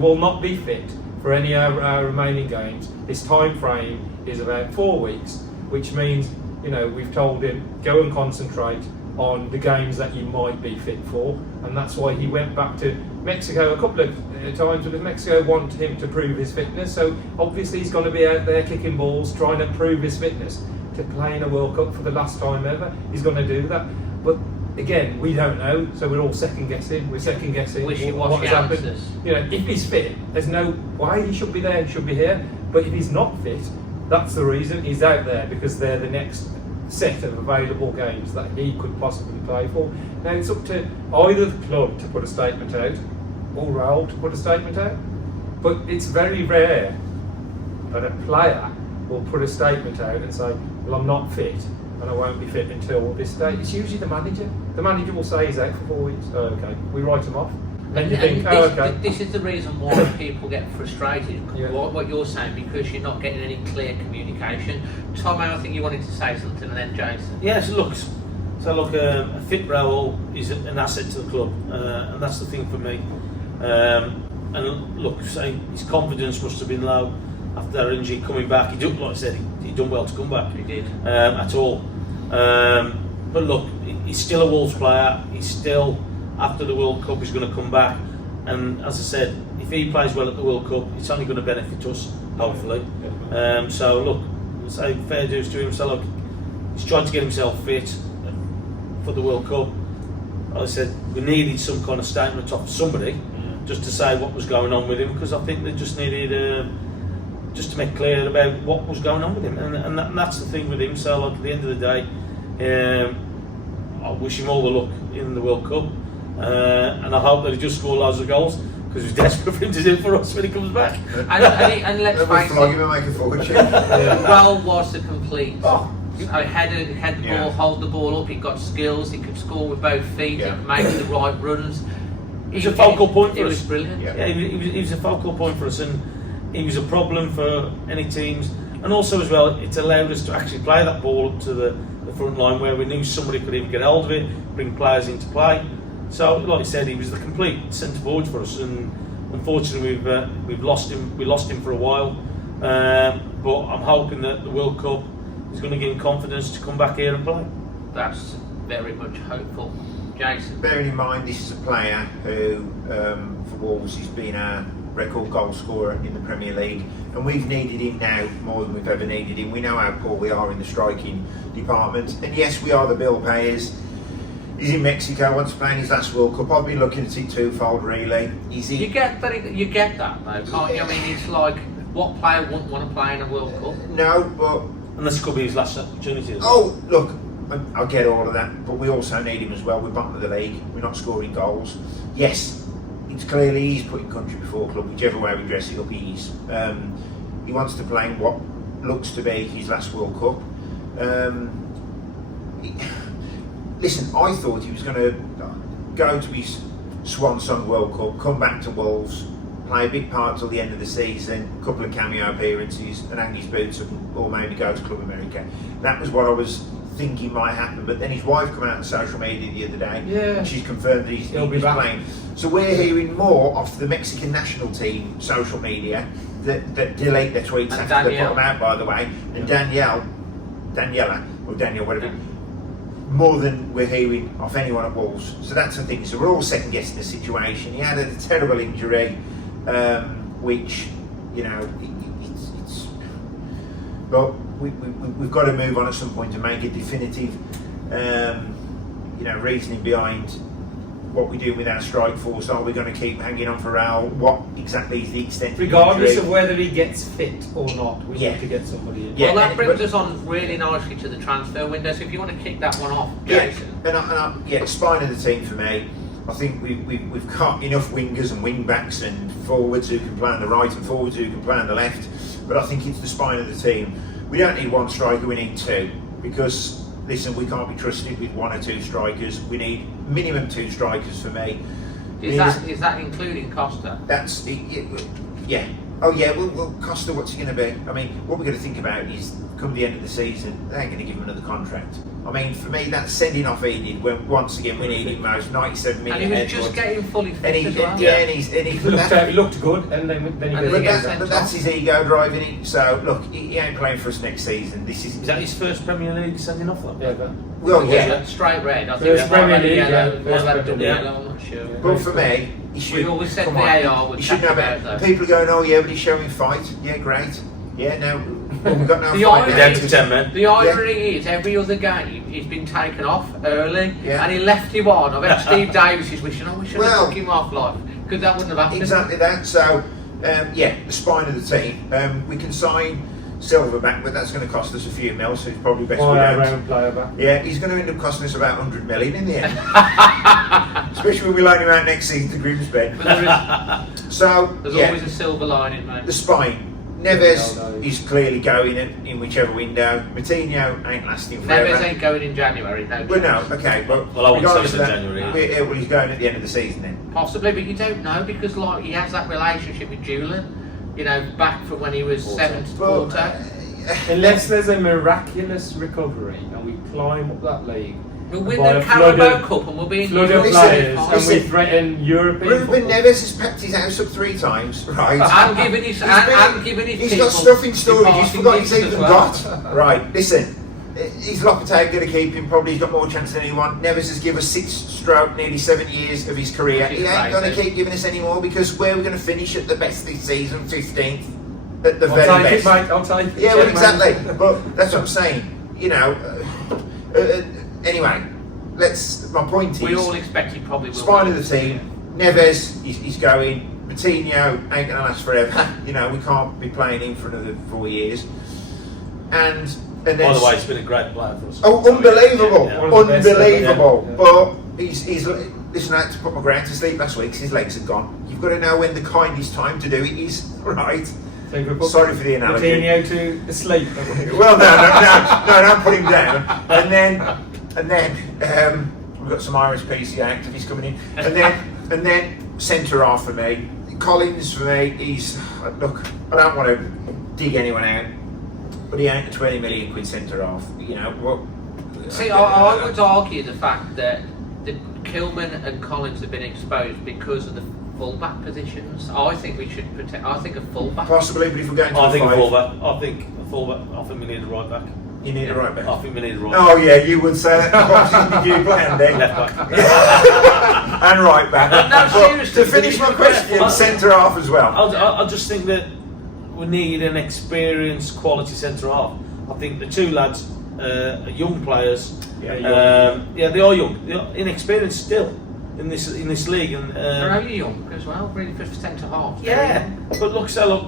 will not be fit for any of our remaining games. His time frame is about 4 weeks, which means we've told him go and concentrate on the games that you might be fit for, and that's why he went back to Mexico a couple of times because Mexico want him to prove his fitness. So obviously he's going to be out there kicking balls, trying to prove his fitness to play in a World Cup for the last time ever. He's going to do that, but again, we don't know, so we're all second guessing. We're second guessing what has happened. If he's fit, there's no why he should be there. He should be here. But if he's not fit, that's the reason he's out there, because they're the next set of available games that he could possibly play for. Now it's up to either the club to put a statement out, or Raul to put a statement out. But it's very rare that a player will put a statement out and say, "Well, I'm not fit," and I won't be fit until this date. It's usually the manager. The manager will say he's out for 4 weeks. Oh, okay, we write him off. And you think, oh, okay. This is the reason why people get frustrated, Yeah. what you're saying, because you're not getting any clear communication. Tom, I think you wanted to say something, and then Jason. Yes, look, a fit Raul is an asset to the club, and that's the thing for me. And look, his confidence must have been low after that injury coming back. He done, like I said, he done well to come back. He did. At all. But look, he's still a Wolves player. He's still, after the World Cup, he's going to come back. And as I said, if he plays well at the World Cup, it's only going to benefit us, hopefully. So look, say fair dues to him. So look, he's trying to get himself fit for the World Cup. Like I said, we needed some kind of statement off somebody, just to say what was going on with him, because I think they just needed just to make clear about what was going on with him, and that's the thing with him. So like, at the end of the day, I wish him all the luck in the World Cup, and I hope that he just scores loads of goals, because we're desperate for him to do it for us when he comes back. And let's face it, make a fortune. Raul was a complete. Oh. He had the ball, hold the ball up. He got skills. He could score with both feet. He could make the right runs. He was a focal point for us. It was brilliant. Yeah, he was a focal point for us, and he was a problem for any teams. And also as well, it allowed us to actually play that ball up to the front line, where we knew somebody could even get hold of it, bring players into play. So, like I said, he was the complete centre forward for us, and unfortunately we've lost him. We lost him for a while, but I'm hoping that the World Cup is going to give him confidence to come back here and play. That's very much hopeful. Jason. Bearing in mind, this is a player who, for Wolves, has been our record goal scorer in the Premier League, and we've needed him now more than we've ever needed him. We know how poor we are in the striking department, and yes, we are the bill payers. He's in Mexico, wants to play in his last World Cup. I've been looking at it twofold, really. You get that though, can't you? I mean, it's like, what player wouldn't want to play in a World Cup? No, but... And this could be his last opportunity. Oh, look, I get all of that, but we also need him as well. We're bottom of the league. We're not scoring goals. Yes, it's clearly he's putting country before club, whichever way we dress it up, he is. He wants to play in what looks to be his last World Cup. Listen, I thought he was going to go to his swan song World Cup, come back to Wolves, play a big part till the end of the season, a couple of cameo appearances, and hang his boots up, or maybe go to Club America. That was what I was thinking might happen, but then his wife came out on social media the other day, and she's confirmed that he's playing. So we're hearing more off the Mexican national team social media that delete their tweets and after they put them out, by the way, and Daniela, or Daniel, whatever, more than we're hearing off anyone at Wolves. So that's the thing. So we're all second guessing the situation. He had a terrible injury, which, you know, it's but we've got to move on at some point to make a definitive, reasoning behind what we do with our strike force. Are we going to keep hanging on for Raul? What exactly is the extent? Regardless of whether he gets fit or not, we need to get somebody in. Well, that brings us on really nicely to the transfer window. So if you want to kick that one off, Jason. Spine of the team for me. I think we've got enough wingers and wing backs and forwards who can play on the right and forwards who can play on the left. But I think it's the spine of the team. We don't need one striker, we need two. Because, listen, we can't be trusted with one or two strikers. We need minimum two strikers for me. Is that including Costa? That's yeah. Oh yeah, well Costa, what's he going to be? I mean, what we're going to think about is, come the end of the season, they ain't going to give him another contract. I mean, for me, that's sending off he did when once again we needed him most, 97 million. And he was just getting fully fit and as well. He looked good, and then but that's his ego driving it. So look, he ain't playing for us next season. Is that his first Premier League sending off like that? Well, yeah. Straight red. I First think Premier League, yellow, I'm not sure. But for me, he should. We always said VAR would should check know about better. though. People are going, oh yeah, but he's showing fight. Yeah, great. Yeah, now we've got no The fight. irony- Down to 10 men. The irony is, every other game he's been taken off early, and he left him on. I bet Steve Davis is wishing, we should have took him off, because that wouldn't have happened. Exactly that. So, the spine of the team. We can sign Silver back, but that's going to cost us a few mil, so it's probably best we don't. Player back. Yeah, he's going to end up costing us about 100 million in the end. Especially when we loan him out next season to Grimsby. But there's always a silver lining, mate. The spine. Ronaldo. is clearly going in whichever window. Moutinho ain't lasting forever. Neves ain't going in January, no. Well, chance. no, okay, but Well, I wouldn't regardless say of it's that, in January. well, he's going at the end of the season then. Possibly, but you don't know because like he has that relationship with Julen, you know, back from when he was Porto. 7 to But, Porto. Unless there's a miraculous recovery and we climb up that league, We'll win by the a Carabao Cup and we'll be in flood of Europe. Listen, players, and we threaten European Ruben football. Neves has packed his house up 3 times, right? I'm giving his, I'm giving his He's people got stuff in storage, he's departing forgot he's gifts as even well. got. Right, listen, is Lopetegui going to keep him? Probably he's got more chance than anyone. Neves has given us 6 nearly 7 years of his career. Which He is ain't going to amazing. keep giving us any more because where we're going to finish at the best this season, 15th, at the I'll very take it, best. mate. I'll take it. Yeah, well, mate. exactly. But that's what I'm saying. You know. Anyway, my point is. We all expect he probably will. Spine of the team. Neves, he's going. Moutinho ain't going to last forever. You know, we can't be playing him for another 4 years. And then. By the way, it's been a great player for us. Oh, unbelievable! Yeah. One of the best ever, Unbelievable! yeah. But he's. Listen, I had to put my ground to sleep last week because his legs had gone. You've got to know when the kindest time to do it is, right? So you could put Sorry for the analogy. Moutinho to sleep. Well, no, don't put him down. And then we've got some Irish PC activists coming in, and then centre half for me. Collins for me. He's look. I don't want to dig anyone out, but he ain't a 20 million quid centre half. You know what? See, I would argue the fact that the Kilman and Collins have been exposed because of the fullback positions. I think we should protect. I think a fullback. Possibly, but if we're going to I a think a 5, fullback. I think we need a right back. you need a right back. I think we need a right back. Oh yeah, you would say that. What position did you play, Andy? Left back. And right back. No, But seriously, to finish my but- question, centre half as well. I just think that we need an experienced quality centre half. I think the 2 lads are young players. Yeah, They are young. They are inexperienced still in this league. And They're only young as well, really, for centre half. yeah, but look, for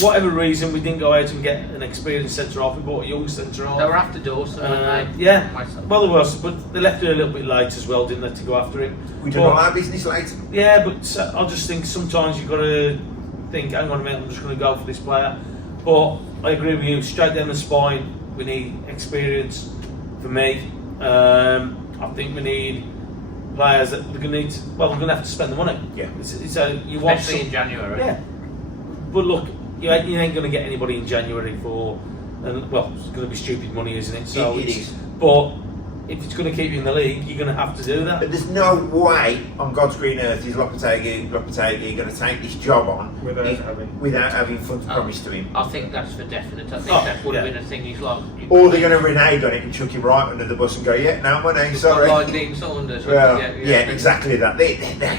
whatever reason, we didn't go out and get an experienced centre half. We bought a young centre half. They were after Dawson, weren't they? Yeah, Myself. well, there was, but they left it a little bit late as well, didn't they, to go after him? We do But- all our business later. Yeah, but I just think sometimes you've got to think, hang on a minute, I'm just going to go for this player. But I agree with you, straight down the spine, we need experience for me. I think we need players that we're going to need. Well, we're going to have to spend the money. Yeah. So you want Especially in January. Yeah. But look, you ain't going to get anybody in January for, and well, it's going to be stupid money, isn't it? So It it's- is. But if it's going to keep you in the league, you're going to have to do that. But there's no way on God's green earth is Lopetegui going to take this job on without having funds promised to him. I think that's for definite. I think Oh, that would have yeah. been a thing. He's like, Or they're going to renege on it and chuck him right under the bus and go, yeah, no money, sorry. like Dean Saunders. Well, yeah, yeah, exactly that. They're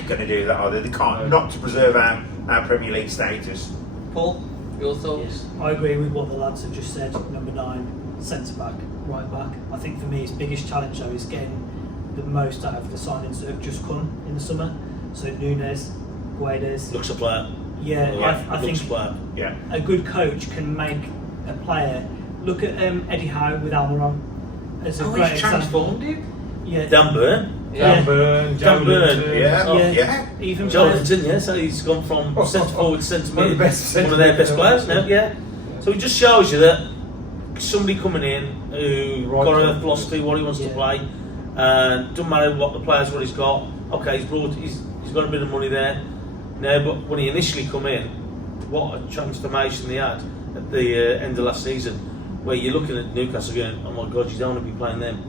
going to do that, are they? They can't, not to preserve our Premier League status. Paul, your thoughts? I agree with what the lads have just said. Number 9, centre back, right back. I think for me his biggest challenge though is getting the most out of the signings that have just come in the summer. So Nunes, Guedes. Looks a player. Yeah, I looks think a player. Yeah. a good coach can make a player. Look at Eddie Howe with Almiron as a great he's example. transformed him. Yeah, Dan Burn. Yeah. Dan Burn, Dan Burn. Jolinton. Yeah. Even players- Jolinton, yeah, so he's gone from centre forward to centre One of mid, the best one of their best centre players mids, now, yeah. So it just shows you that somebody coming in who Right got a foot. philosophy, what he wants to Yeah. play, and doesn't matter what the players, what he's got. Okay, he's got a bit of money there. No, but when he initially come in, what a transformation they had at the end of last season, where you're looking at Newcastle going, oh my God, you don't want to be playing them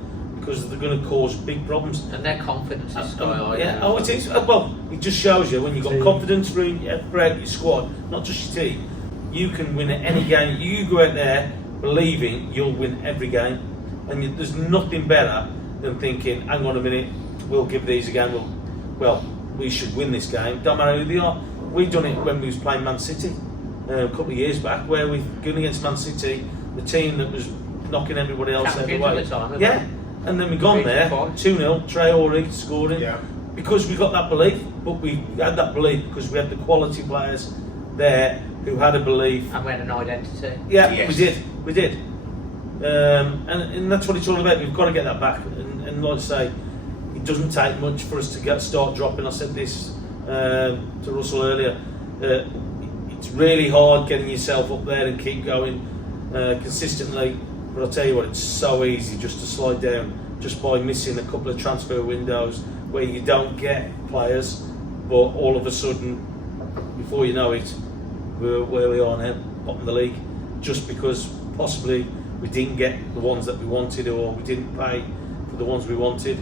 because they're going to cause big problems. And their confidence is sky high. Yeah, oh, it is. Well, it just shows you when you've got Team. confidence throughout your squad, not just your team, you can win at any game. You go out there believing you'll win every game, and there's nothing better than thinking, hang on a minute, we'll give these a game. Well, we should win this game. Don't matter who they are. We've done it when we was playing Man City a couple of years back, where we've gone against Man City, the team that was knocking everybody else out of the Champions way. at the time, weren't Yeah. And then we gone there, 2-0, Traore scoring, Yeah. because we got that belief, but we had that belief because we had the quality players there who had a belief. And we had an identity. Yeah, Yes. we did. And that's what it's all about. We've got to get that back. And like I say, it doesn't take much for us to start dropping. I said this to Russell earlier. it's really hard getting yourself up there and keep going consistently. But I'll tell you what, it's so easy just to slide down just by missing a couple of transfer windows where you don't get players, but all of a sudden, before you know it, we're where we are now, bottom of the league, just because possibly we didn't get the ones that we wanted, or we didn't pay for the ones we wanted.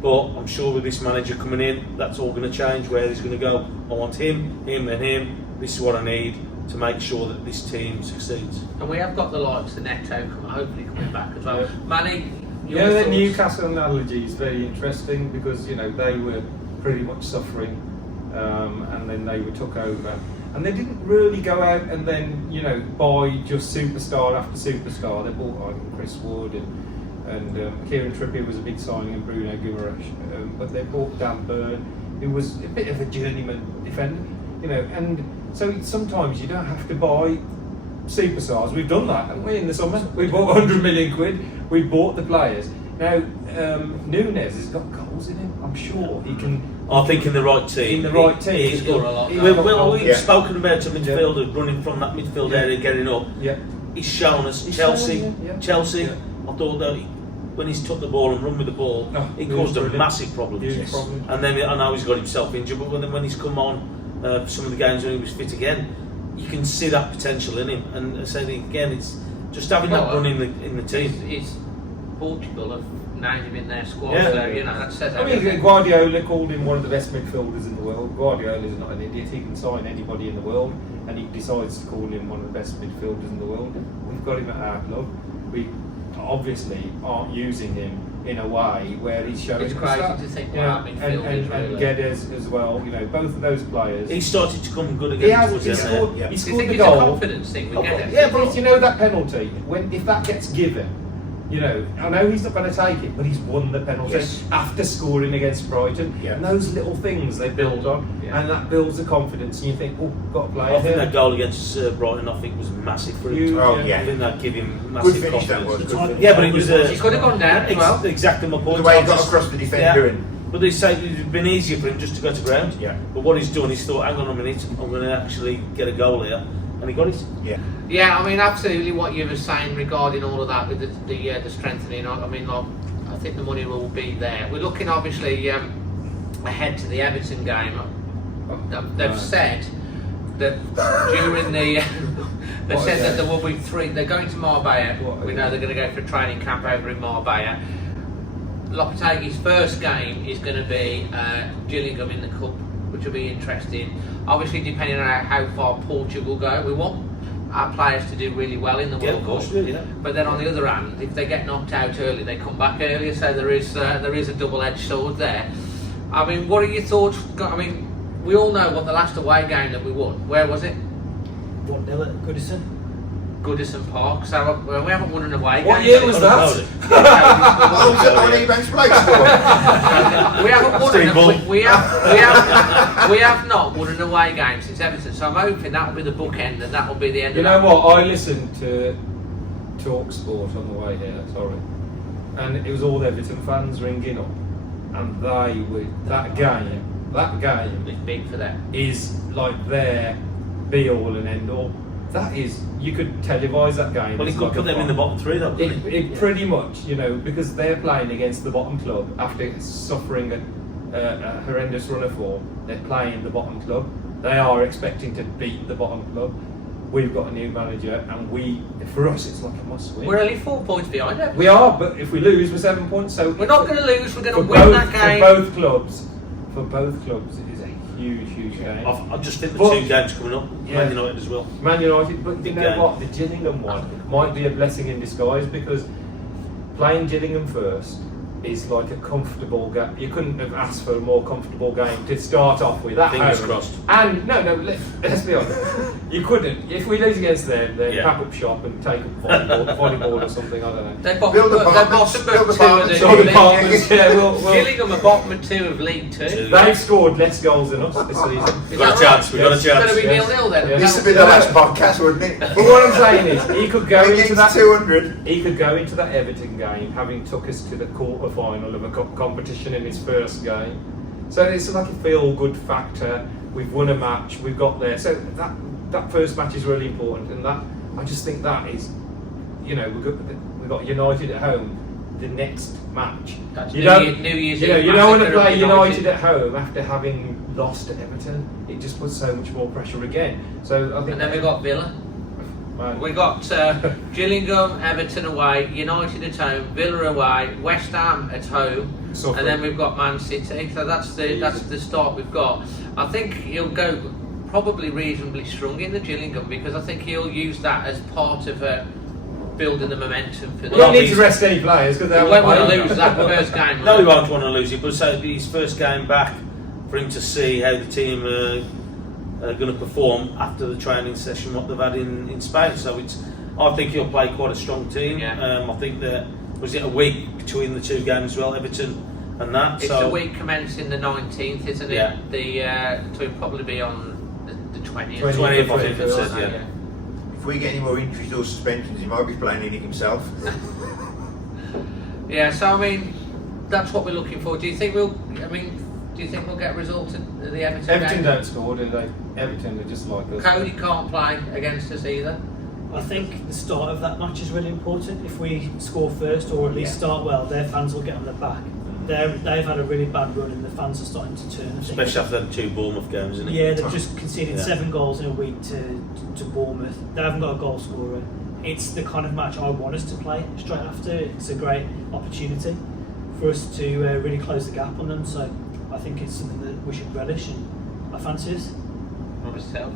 But I'm sure with this manager coming in, that's all going to change, where he's going to go, I want him, him and him, this is what I need to make sure that this team succeeds. And we have got the likes of Neto hopefully coming back as well. Yeah. Manny, Yeah, the Newcastle analogy is very interesting because they were pretty much suffering, and then they were took over, and they didn't really go out and then buy just superstar after superstar. They bought Chris Wood and Kieran Trippier was a big signing, and Bruno Guimaraes, but they bought Dan Burn, who was a bit of a journeyman defender, and so sometimes you don't have to buy superstars. We've done that, haven't we, in the summer? We bought 100 million quid, we bought the players. Now, Nunez has got goals in him, I'm sure he can. I think in the right team. In the right team. He scored a lot. We've spoken about a midfielder running from that midfield area, getting up. Yeah. He's shown us. He's Chelsea, shown, yeah. Chelsea. Yeah. I thought that when he's took the ball and run with the ball, it caused a massive problem. Yes. And then I know he's got himself injured, but when he's come on some of the games when he was fit again, you can see that potential in him. And I say again, it's just having that run in the team. It's Portugal have named him in their squad, Yeah. so that says I mean, Guardiola called him one of the best midfielders in the world. Guardiola is not an idiot, he can sign anybody in the world, and he decides to call him one of the best midfielders in the world. We've got him at our club. We obviously aren't using him in a way where he's showing It's crazy to think what our midfield is, and really. Guedes as well, both of those players. He started to come good He again has, towards he the end. scored, Yeah. he Do you scored think the it's goal. a confidence thing? We get it. Yeah, but that penalty, if that gets given, I know he's not going to take it, but he's won the penalty Yes. after scoring against Brighton. Yeah. And those little things they build on, Yeah. and that builds the confidence. And you think, oh, got to play I think here. that goal against Brighton, I think, was massive for him. Huge, Oh, yeah. yeah. I think that gave him massive Good finish that was. confidence. Good finish. Yeah, but it was He could have gone down as well. Exactly my point. The way he got Just- across the defender yeah. and But they say it's been easier for him just to go to ground. Yeah. But what he's done, he's thought, hang on a minute, I'm going to actually get a goal here, and he got it. yeah. Yeah, I mean, absolutely what you were saying regarding all of that with the strengthening. I mean, I think the money will be there. We're looking obviously ahead to the Everton game. They've said that during the they What said a that game. there will be three. They're going to Marbella. What a We know they're going to go for a training camp over in Marbella. Lopetegui's first game is going to be Gillingham in the Cup, which will be interesting. Obviously, depending on how far Portugal go, we want our players to do really well in the Yeah, World of course, Cup. really, yeah. But then on the other hand, if they get knocked out early, they come back earlier. So there is a double-edged sword there. I mean, what are your thoughts? I mean, we all know what the last away game that we won. Where was it? 1-0 at Goodison. Goodison Park. So we haven't won an away game. What year was that? Oh, was it on Ebanks Place? We haven't won Steve Bull. we have not won an away game since Everton. So I'm hoping that'll be the bookend and that'll be the end. You of know that. what? I listened to Talk Sport on the way here, and it was all Everton fans ringing up, and they were that game It's big for them. is like their be all and end all. That is, you could televise that game. Well, he It's could like put a them in the fun- bottom three, though, couldn't he? It pretty much, because they're playing against the bottom club after suffering a horrendous run of form. They're playing the bottom club. They are expecting to beat the bottom club. We've got a new manager, and for us, it's like a must-win. We're only 4 points behind them. We are, but if we lose, we're 7 points. So We're not going to lose. We're going for to win both, that game. For both clubs, it is a huge game. I just think the But- 2 games coming up, Yeah. Man United as well. Man United, but you Big know game. what? The Gillingham one might be a blessing in disguise, because playing Gillingham first is like a comfortable game. You couldn't have asked for a more comfortable game to start off with. At Fingers home. crossed. And let's be honest. You couldn't. If we lose against them, then Yeah. pack up shop and take up volleyball or something. I don't know. They're Build bottom apartments, of build two apartments. of So the the partners, league. yeah, we'll Gillingham are bottom of 2 of League 2. they've scored less goals than us this season. Is We've got that a chance, right? we've got a It's going chance. to be Yes. 0-0 then. Yeah. This would be the last podcast, wouldn't it? But what I'm saying is, he could go into Against that 200. He could go into that Everton game having took us to the quarter final of a competition in his first game. So it's like a feel good factor. We've won a match. We've got there. So that first match is really important, and that I just think that is, you know, we've got United at home. The next match, That's New Year's you know, Eve you don't want to massacre play of United at home after having lost to Everton. It just puts so much more pressure again. So I think. And then we've got Villa. Man. We got Gillingham, Everton away, United at home, Villa away, West Ham at home, Suffering. and then we've got Man City. So that's the start we've got. I think he'll go probably reasonably strong in the Gillingham because I think he'll use that as part of building the momentum for We don't need to rest any players because he won't want to lose that first game. No, he won't want to lose it, but so it'll be his first game back for him to see how the team are going to perform after the training session what they've had in Spain. So I think he'll play quite a strong team. Yeah. I think that was it a week between the two games as well, Everton and that. It's so a week commencing the 19th, isn't it? Yeah. So it'll probably be on the 20th. 20th, I think it said, So, yeah. If we get any more injuries or suspensions, he might be playing in it himself. Yeah, so I mean, that's what we're looking for. Do you think we'll get a result at the Everton Everton game? don't score, do they? Everton are just like us. Cody can't play against us either. I think the start of that match is really important. If we score first, or at least start well, their fans will get on their back. They've had a really bad run, and the fans are starting to turn. I think. especially after the two Bournemouth games, isn't it? Yeah, they've just conceded Yeah. 7 goals in a week to Bournemouth. They haven't got a goal scorer. It's the kind of match I want us to play straight after. It's a great opportunity for us to really close the gap on them. So I think it's something that we should relish, and I fancy us. Not yourself.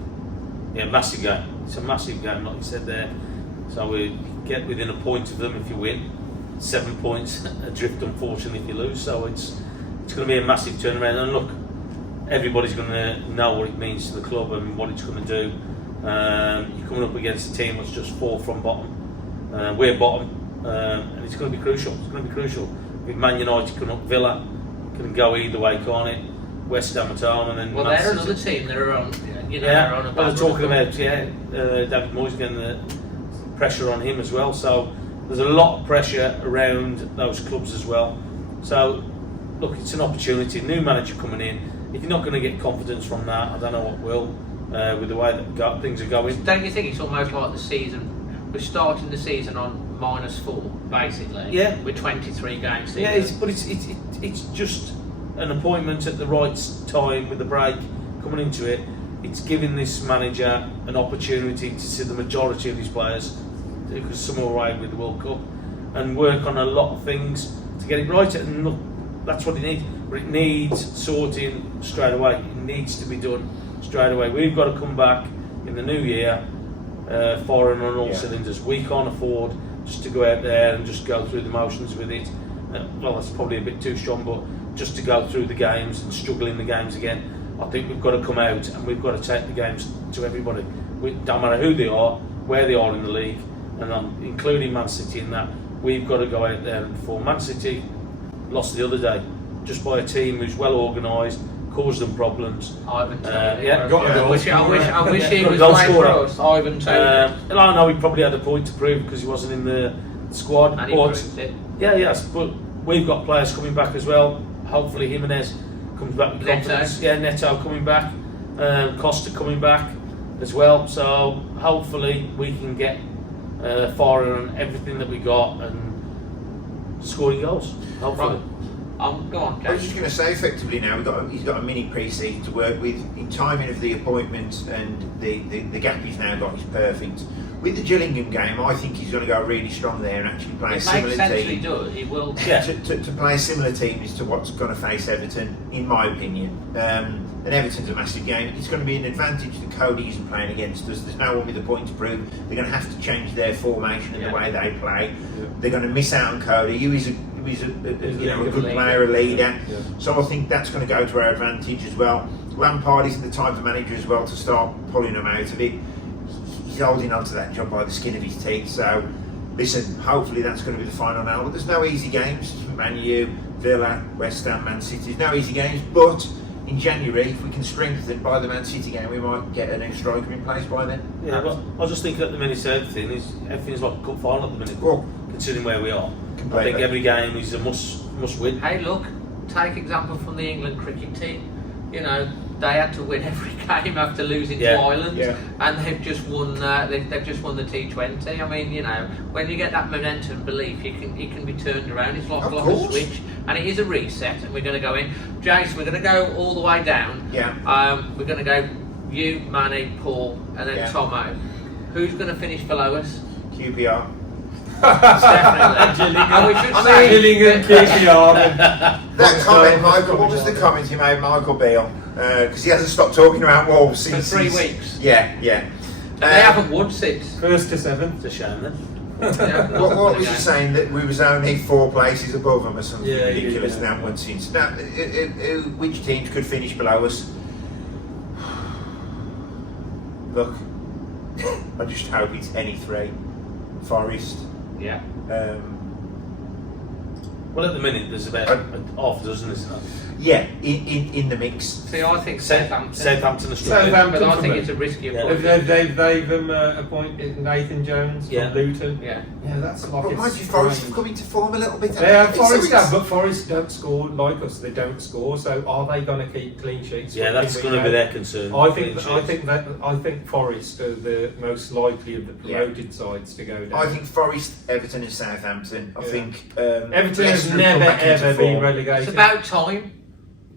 Yeah, massive game. It's a massive game, like you said there. So we get within a point of them if you win. 7 points adrift, unfortunately, if you lose. So it's going to be a massive turnaround. And look, everybody's going to know what it means to the club and what it's going to do. You're coming up against a team that's just 4 from bottom. We're bottom, and it's going to be crucial. It's going to be crucial. With Man United coming up, Villa can go either way, can't it? West Ham at home, and then Well, Man they're City. another team. They're on. You know, Yeah, they're on a well, bad they're talking run. about David Moyes getting the pressure on him as well. So there's a lot of pressure around those clubs as well. So look, it's an opportunity. New manager coming in. If you're not going to get confidence from that, I don't know what will. With the way that things are going. Don't you think it's almost like the season? We're starting the season on -4, basically. Yeah. With 23 games. Yeah, it's just an appointment at the right time with the break coming into it. It's giving this manager an opportunity to see the majority of his players, because some are away with the World Cup, and work on a lot of things to get it right. And look, that's what it needs. But it needs sorting straight away. It needs to be done straight away. We've got to come back in the new year, firing on all cylinders. We can't afford just to go out there and just go through the motions with it. Well, that's probably a bit too strong, but just to go through the games and struggle in the games again. I think we've got to come out and we've got to take the games to everybody. Don't matter who they are, where they are in the league, and I'm including Man City in that. We've got to go out there and perform. Man City lost the other day just by a team who's well organised, caused them problems. Ivan Toney. Yeah, got a goal. I wish he Got a was goal playing for scorer. us. Ivan Toney. And I know he probably had a point to prove because he wasn't in the squad. And he But proved it. yes, but we've got players coming back as well. Hopefully Jimenez comes back with confidence. Neto. Yeah, Neto coming back. Costa coming back as well. So hopefully we can get firing on everything that we got and scoring goals. Hopefully. Go on, I was James. just going to say, effectively now he's got a mini pre-season to work with. In timing of the appointment and the gap he's now got is perfect. With the Gillingham game, I think he's going to go really strong there and actually play a It similar makes sense he team. does. He will. Yeah. To play a similar team is to what's going to face Everton, in my opinion. And Everton's a massive game. It's going to be an advantage that Cody isn't playing against us. There's no one with a point to prove. They're going to have to change their formation and the way they play. They're going to miss out on Cody, who is a good player, a leader. Yeah. So I think that's going to go to our advantage as well. Lampard isn't the type of manager as well to start pulling them out of it. He's holding on to that job by the skin of his teeth. So listen, hopefully that's going to be the final nail. But there's no easy games. Man U, Villa, West Ham, Man City. There's no easy games. But in January, if we can strengthen by the Man City game, we might get a new striker in place by then. Yeah, well, I just think at the minute everything's like a cup final at the minute, Well, considering where we are. Completely. I think every game is a must win. Hey, look, take example from the England cricket team. You know, they had to win every game after losing to Ireland, and they've just won. They've just won the T20. I mean, you know, when you get that momentum belief, it can be turned around. It's like a switch, and it is a reset. And we're going to go in, Jason. We're going to go all the way down. We're going to go you, Manny, Paul, and then Thommo. Who's going to finish below us? QPR. Definitely. And we should say Gillingham, QPR. That comment, Michael. What was the comment he made, Michael Beale? Because he hasn't stopped talking about Wolves for since 3 weeks. Yeah. And they haven't won since. First to seventh. It's a shame then. What was he saying, that we was only 4 places above them or something ridiculous? Now one since. Now, which teams could finish below us? Look, I just hope it's any 3. Forest. Yeah. Well, at the minute there's about half a dozen, isn't there? Yeah, in the mix. See, I think Southampton. Southampton are struggling. But I think it's a risky appointment. They've appointed Nathan Jones from Luton. Yeah, that's like. But mind you, Forest have come into form a little bit. Forest have, but Forest don't score like us. They don't score. So are they going to keep clean sheets? Yeah, that's going to be their concern. I think Forest are the most likely of the promoted sides to go down. I think Forest, Everton, and Southampton. I think Everton has never ever been relegated. It's about time.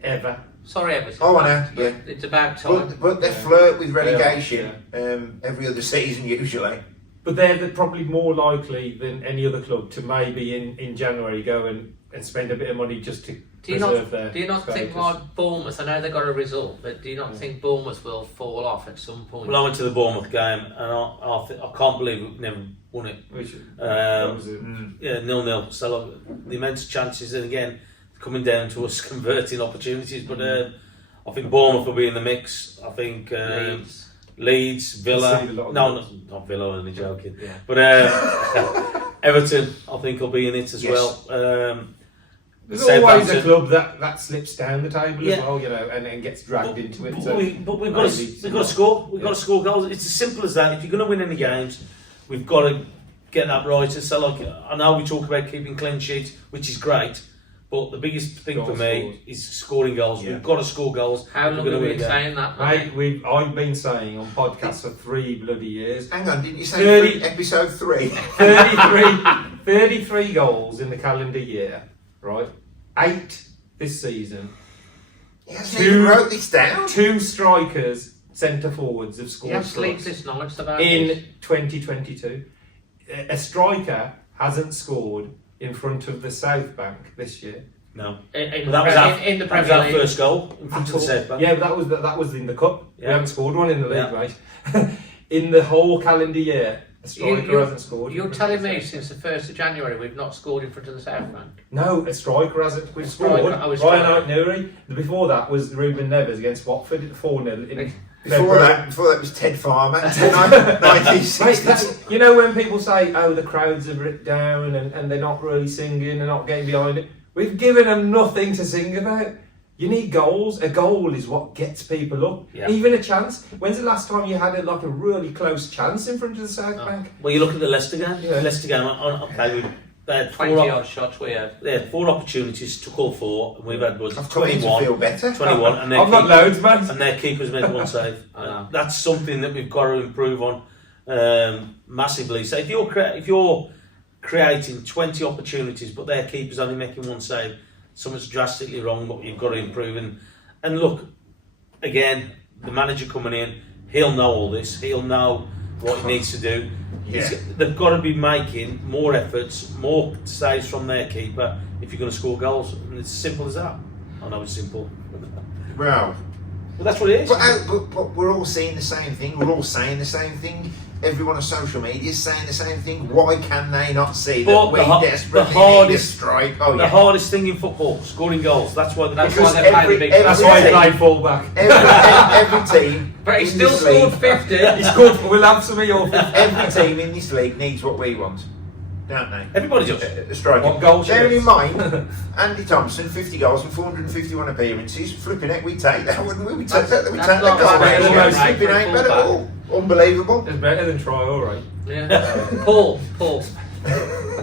Ever. Sorry, Everton. Oh, I know. Yeah, it's about time. But they flirt with relegation every other season usually. But they're probably more likely than any other club to maybe in January go and spend a bit of money just to preserve their Do you not status. think like Bournemouth, I know they got a result, but do you not think Bournemouth will fall off at some point? Well, I went to the Bournemouth game and I can't believe we've never won it. 0-0. So like, the immense chances, and again, coming down to us converting opportunities, but I think Bournemouth will be in the mix. I think Leeds, Villa. No, not Villa. I'm only joking. Yeah. But Everton, I think, will be in it as well. There's always a club that slips down the table as well, you know, and gets dragged into it. But we've got to score. We've got to score goals. It's as simple as that. If you're going to win any games, we've got to get that right. And so, like, I know we talk about keeping clean sheets, which is great. But the biggest thing for me is scoring goals. We've got to score goals. How long have we been saying that? Mate, I've been saying on podcasts for 3 bloody years. Hang on, didn't you say episode 3? 33 goals in the calendar year, right? 8 this season. You wrote this down? 2 strikers, centre forwards have scored in 2022. A striker hasn't scored in front of the South Bank this year. No, in the Premier League. First goal in front of the South Bank. Yeah, but that was in the cup. We haven't scored one in the league, mate. In the whole calendar year, a striker hasn't scored. You're telling me since the 1st of January we've not scored in front of the South Bank? No, a striker hasn't. We've scored. Ryan Out-Nuri. Before that was Ruben Neves against Watford at 4-0. Before that was Ted Farmer. 1960s. You know when people say, "Oh, the crowds are ripped down and they're not really singing, they're not getting behind it." We've given them nothing to sing about. You need goals. A goal is what gets people up. Yeah. Even a chance. When's the last time you had a really close chance in front of the South Bank? Well, you look at the Leicester game. Yeah. Leicester game. They had 20-odd shots. We had. They had 4 opportunities, took all 4, and we've had 21. Feel better. 21, and I've got loads, man. And their keepers made 1 save. That's something that we've got to improve on massively. So if you're creating 20 opportunities, but their keeper's only making 1 save, something's drastically wrong. But you've got to improve. And look, again, the manager coming in, he'll know all this. He'll know what he needs to do. Yeah. They've got to be making more efforts, more saves from their keeper if you're going to score goals. And it's as simple as that. I know it's simple. Well, that's what it is. But we're all seeing the same thing. We're all saying the same thing. Everyone on social media is saying the same thing. Why can they not see that we desperately need a strike? The hardest thing in football, scoring goals. That's why they play fullback. Every team. But he still scored 50. He scored. We'll have some of your 50. Every team in this league needs what we want, don't they? Everybody does. A striker. What goal? Bearing in mind, Andy Thompson, 50 goals and 451 appearances. Flipping heck, we'd take that, wouldn't we? We'd take that. We'd take that goal. Flipping ain't bad at all. Unbelievable. It's better than try, all right. Yeah. Paul,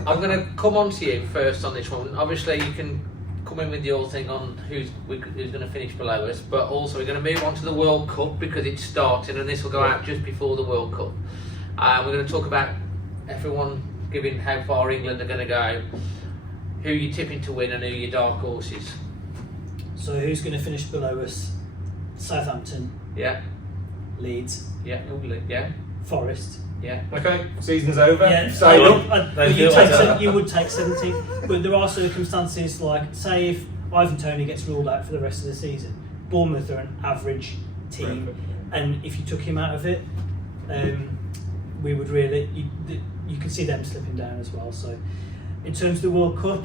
I'm going to come on to you first on this one. Obviously, you can come in with your thing on who's going to finish below us, but also we're going to move on to the World Cup because it's starting, and this will go out just before the World Cup. We're going to talk about everyone giving how far England are going to go, who you're tipping to win, and who your dark horses. So who's going to finish below us? Southampton, Yeah, Leeds, yeah, yeah, Forest. yeah. Okay, season's over. Yeah, Sail up. but you would take 70, but there are circumstances like, say, if Ivan Toney gets ruled out for the rest of the season, Bournemouth are an average team, and if you took him out of it, we would really, you could see them slipping down as well. So, in terms of the World Cup,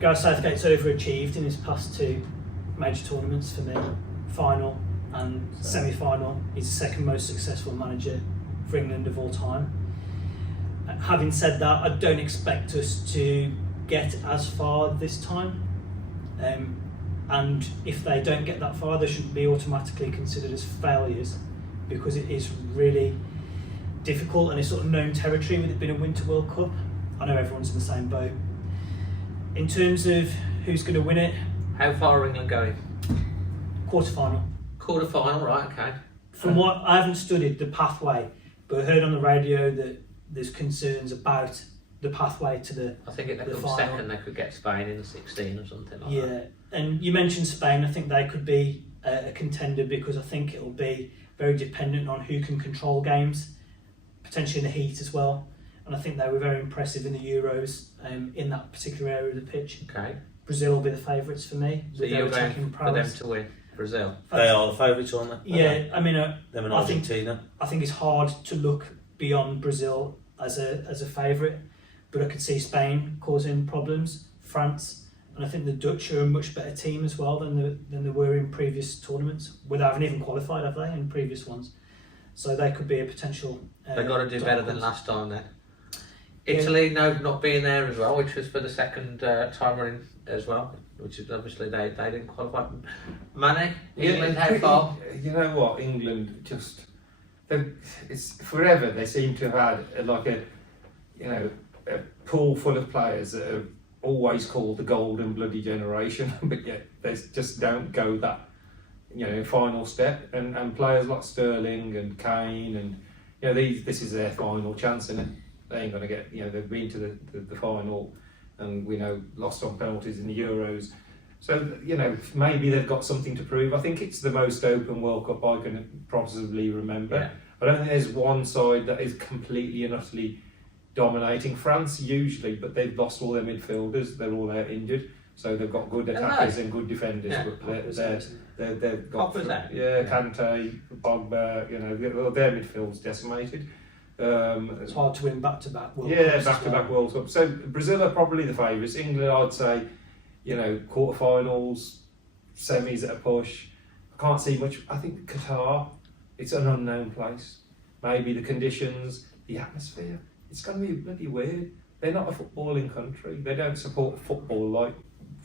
Gareth Southgate's overachieved in his past 2 major tournaments for me, final and semi-final. He's the second most successful manager for England of all time. Having said that, I don't expect us to get as far this time, and if they don't get that far, they shouldn't be automatically considered as failures, because it is really difficult and it's sort of known territory with it being a Winter World Cup. I know everyone's in the same boat. In terms of who's going to win it, How far are England going? quarter-final. Quarter final, right? Okay. From what I haven't studied the pathway, but I heard on the radio that there's concerns about the pathway to the I think if they the come final. second, they could get Spain in the 16 or something like Yeah, that. and you mentioned Spain. I think they could be a contender because I think it'll be very dependent on who can control games, potentially in the heat as well. And I think they were very impressive in the Euros in that particular area of the pitch. Okay. Brazil will be the favourites for me. So with their you're going attacking for them prowess. to win, Brazil. They are the favourites, aren't they? Yeah, I mean, Them and I think- Argentina. I think it's hard to look beyond Brazil as a favourite, but I could see Spain causing problems, France, and I think the Dutch are a much better team as well than they were in previous tournaments. They haven't even qualified, have they, in previous ones? So they could be a potential. They've got to do better than dark horse. last time then. Italy, no, not being there as well, which was for the second time in as well, which is obviously they didn't qualify. Manny, England, how far? You know what? England just, it's forever. They seem to have had a pool full of players that are always called the golden bloody generation, but yet they just don't go that final step. And players like Sterling and Kane and this is their final chance, isn't it? They ain't going to get, they've been to the final and lost on penalties in the Euros. So, maybe they've got something to prove. I think it's the most open World Cup I can possibly remember. Yeah. I don't think there's one side that is completely and utterly dominating. France usually, but they've lost all their midfielders. They're all out injured. So they've got good attackers and good defenders. Yeah. But they've got... Pogba's out. Kante, Pogba, their midfield's decimated. It's hard to win back-to-back World Cups. Yeah, as back-to-back well. World Cup. So Brazil are probably the favourites. England, I'd say, quarterfinals, semis at a push. I can't see much. I think Qatar, it's an unknown place. Maybe the conditions, the atmosphere. It's going to be bloody weird. They're not a footballing country. They don't support football like.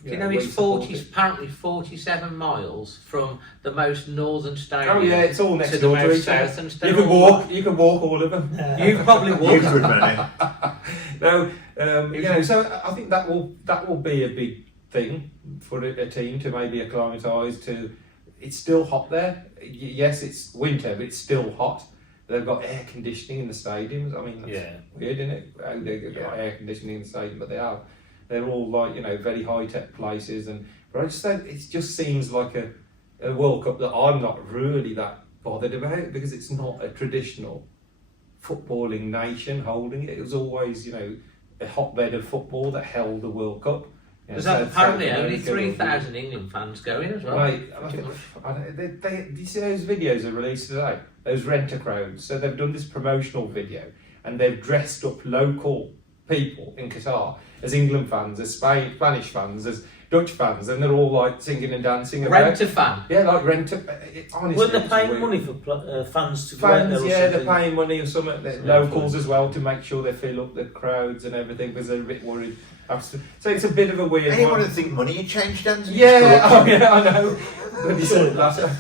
Do you know it's apparently 47 miles from the most northern stadium Oh yeah, it's all next to the door to most each other. southern You stadium. can walk all of them. You probably You would. could, Manny. No, so I think that will be a big thing for a team to maybe acclimatise to. It's still hot there. Yes, it's winter, but it's still hot. They've got air conditioning in the stadiums. I mean, that's weird, isn't it? How they've got air conditioning in the stadium, but they are. They're all like very high tech places, but I just think it just seems like a World Cup that I'm not really that bothered about because it's not a traditional footballing nation holding it. It was always a hotbed of football that held the World Cup. There's apparently only 3,000 England fans going as well. Right, do you see those videos are released today? Those renter crowds. So they've done this promotional video and they've dressed up local people in Qatar as England fans, as Spanish fans, as Dutch fans, and they're all like singing and dancing. Rent a fan. Yeah, like renter. Honestly, Weren't they paying weird. money for fans to go out there Fans, or yeah, they're something? paying money or something. Locals as well to make sure they fill up the crowds and everything because they're a bit worried. So it's a bit of a weird Anyone one. would think money had changed hands? Yeah, oh yeah, I know. Bloody silly latter.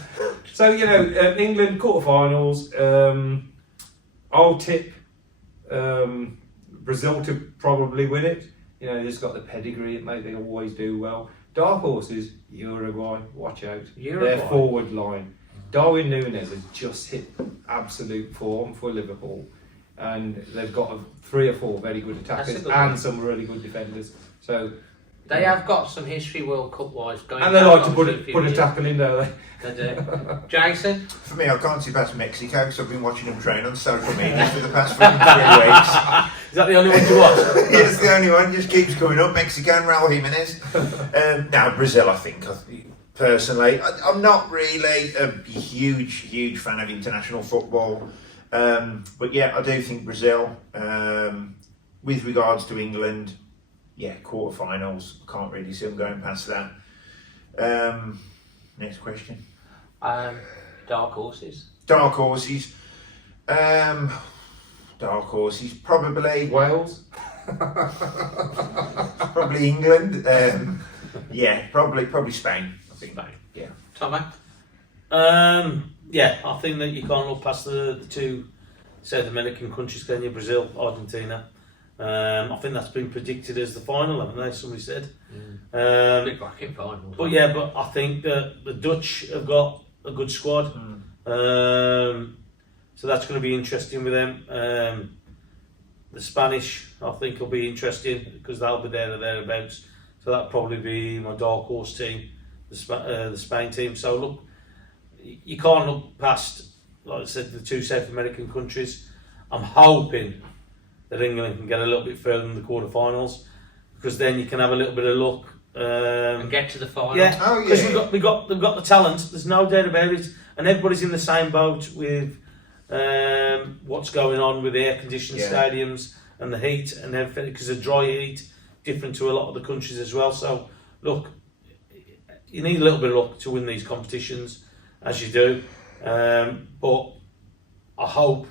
So England quarterfinals. I'll tip Brazil to probably win it. You know, they've just got the pedigree. They always do well. Dark horses, Uruguay. Watch out. Uruguay. Their forward line. Darwin Núñez has just hit absolute form for Liverpool, and they've got 3 or 4 very good attackers and some really good defenders. So they have got some history World Cup wise going. And they like to put a tackle in, don't they? They do. Jason? For me, I can't see past Mexico because I've been watching them train on social media for the past 3 weeks. Is that the only one you watch? It's the only one, just keeps coming up. Mexico and Raul Jimenez. Now, Brazil, I think, personally, I'm not really a huge fan of international football. But yeah, I do think Brazil, with regards to England, yeah, quarterfinals, can't really see them going past that. Next question. Dark horses. Dark horses. Dark horses. Probably Wales. probably England. Yeah, probably Spain. I think. Spain. Yeah. Tommy? Yeah, I think that you can't look past the 2 South American countries, can you? Brazil, Argentina. I think that's been predicted as the final, haven't they? Somebody said. Big bracket final. But yeah, but I think that the Dutch have got a good squad. So that's going to be interesting with them. The Spanish, I think, will be interesting because they'll be there or thereabouts. So that'll probably be my dark horse team, the Spain team. So look, you can't look past, like I said, the 2 South American countries. I'm hoping that England can get a little bit further in the quarterfinals, because then you can have a little bit of luck and get to the final. Yeah, because we've got the talent. There's no doubt about it, and everybody's in the same boat with what's going on with the air-conditioned stadiums and the heat and everything, because of dry heat, different to a lot of the countries as well. So look, you need a little bit of luck to win these competitions, as you do. But I hope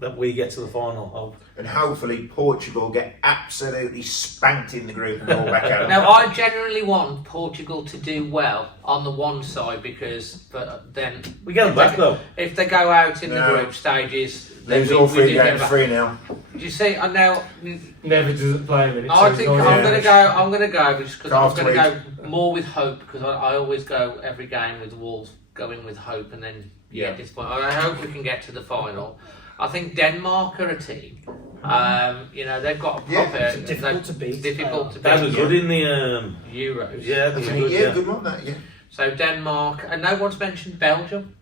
that we get to the final. And hopefully Portugal get absolutely spanked in the group and go back out. Now, I generally want Portugal to do well on the one side, but then we get them back though. If they go out in the group stages, then lose all 3 games 3-0. Do you see? I now Never doesn't play him in it. I think I'm going to go just because I'm going to Half go more with hope, because I always go every game with the Wolves going with hope, and then this point I hope we can get to the final. I think Denmark are a team. You know, they've got a proper difficult to beat. Difficult to beat. They were good in the Euros. Yeah, they were good. Good one that. Yeah. So Denmark, and no one's mentioned Belgium.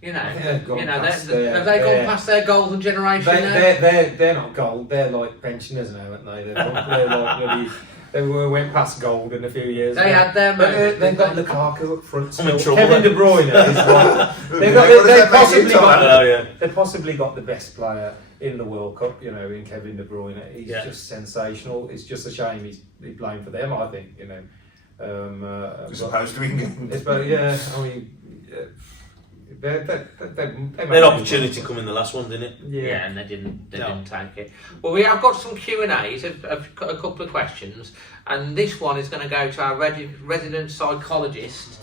You know, have they gone past their golden generation? They're not gold. They're like pensioners now, aren't they? They went past gold in a few years. They had their moment. They've got Lukaku up front. I'm in trouble. Kevin De Bruyne is they've possibly got the best player in the World Cup. You know, in Kevin De Bruyne, he's just sensational. It's just a shame he's playing for them. I think, you know, As opposed to England. I mean. Their opportunity come in the last one, didn't it? Yeah, and they didn't take it. Well, we have got some Q&As. I've got a couple of questions, and this one is going to go to our resident psychologist.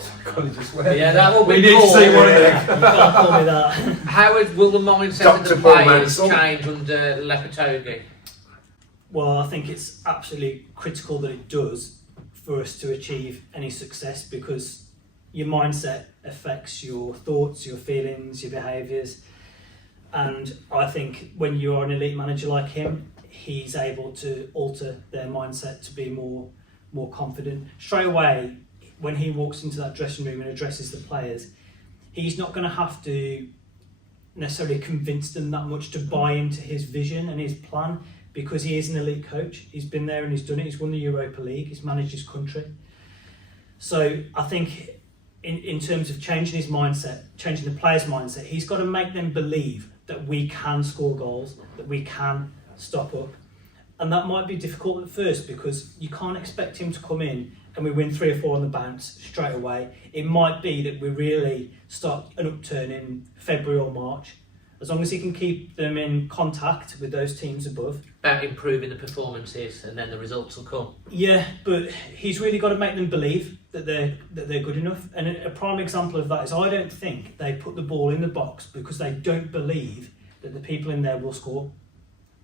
Yeah, that will be. We need to see one of them. You can't call me that. How will the mindset of the players change under Lopetegui? Well, I think it's absolutely critical that it does for us to achieve any success, because your mindset affects your thoughts, your feelings, your behaviours. And I think when you are an elite manager like him, he's able to alter their mindset to be more confident. Straight away, when he walks into that dressing room and addresses the players, he's not going to have to necessarily convince them that much to buy into his vision and his plan, because he is an elite coach. He's been there and he's done it. He's won the Europa League. He's managed his country. So I think in terms of changing his mindset, changing the players' mindset, he's got to make them believe that we can score goals, that we can stop up. And that might be difficult at first, because you can't expect him to come in and we win 3 or 4 on the bounce straight away. It might be that we really start an upturn in February or March. As long as he can keep them in contact with those teams above. About improving the performances, and then the results will come. Yeah, but he's really got to make them believe that they're good enough. And a prime example of that is, I don't think they put the ball in the box because they don't believe that the people in there will score.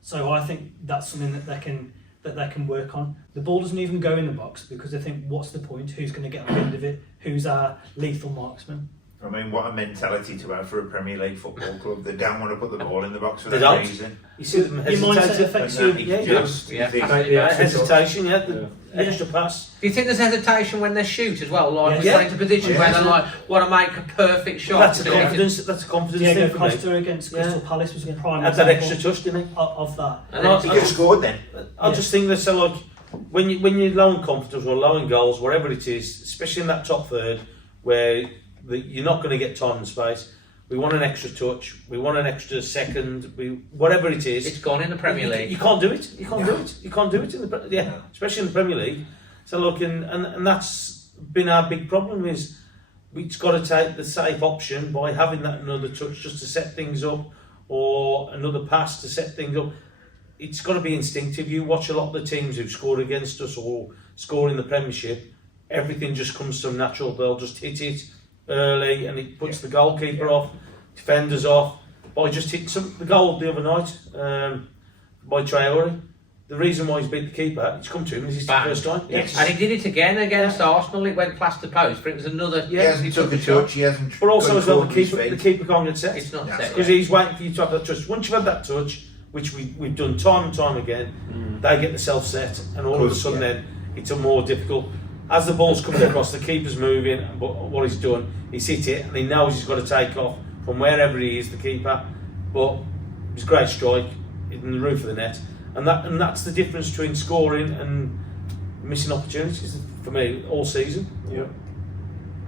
So I think that's something that they can that they can work on. The ball doesn't even go in the box because they think, what's the point? Who's going to get the end of it? Who's our lethal marksman? I mean, what a mentality to have for a Premier League football club. They don't want to put the ball in the box for They that don't. reason. You see them Your mindset hesitate. affects And you. that Yeah, is just, Yeah, think- absolutely. Yeah, hesitation, the extra pass. Do you think there's hesitation when they shoot as well? Like, Yeah. we're into positions Yeah. where they like want to make a perfect shot. That's a to do it. confidence. That's a confidence Diego thing for me. Costa against Crystal Yeah. Palace was a prime Had that example extra touch, didn't he? of that. And I- He could have scored then. I just think that so like when you're low in confidence or low in goals, whatever it is, especially in that top third, where you're not going to get time and space. We want an extra touch. We want an extra second. Whatever it is, It's gone in the Premier League. You can't do it. You can't do it. You can't do it in the especially in the Premier League. So look, and that's been our big problem is we've got to take the safe option by having that another touch just to set things up, or another pass to set things up. It's got to be instinctive. You watch a lot of the teams who've scored against us or score in the Premiership, everything just comes to them natural. They'll just hit it early and it puts the goalkeeper off, defenders off. By just hitting the goal the other night by Traore. The reason why he's beat the keeper, it's come to him, is it's the Bang. first time. Yes. And he did it again against Arsenal. It went past the post, but it was another. He hasn't took a touch, he hasn't. But also got as well, caught with his the feet. keeper can't get set. It's not Yeah. set. Because he's waiting for you to have that touch. Once you've had that touch, which we've done time and time again, they get themselves set, and all of a sudden then it's a more difficult. As the ball's coming across, the keeper's moving, but what he's done, he's hit it, and he knows he's got to take off from wherever he is, the keeper. But it's a great strike in the roof of the net, and that's the difference between scoring and missing opportunities for me all season. Yeah.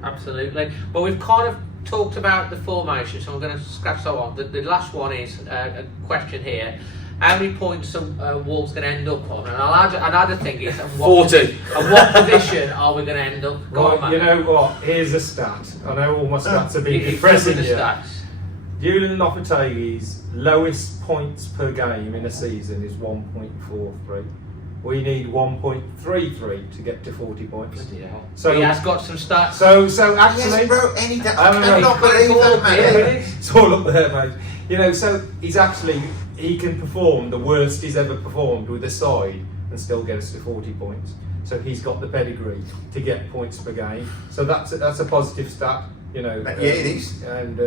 Absolutely. But we've kind of talked about the formation, so I'm going to scratch that one. The last one is a question here. How many points are Wolves going to end up on? And another thing is, and what 40. And what position are we going to end up? Go on, Right, Matt. you know what? Here's a stat. I know all my stats are being Hit us depressing with the you. stats. Julen Lopetegui's lowest points per game in a season is 1.43. We need 1.33 to get to 40 points. Bloody hell. So he has got some stats. So actually, Yes, bro, any that I don't know. cannot believe that, man. Yeah, it is. it's all up there, mate. You know, so he can perform the worst he's ever performed with a side and still get us to 40 points. So he's got the pedigree to get points per game. So that's a positive stat, you know. Yeah, it is. And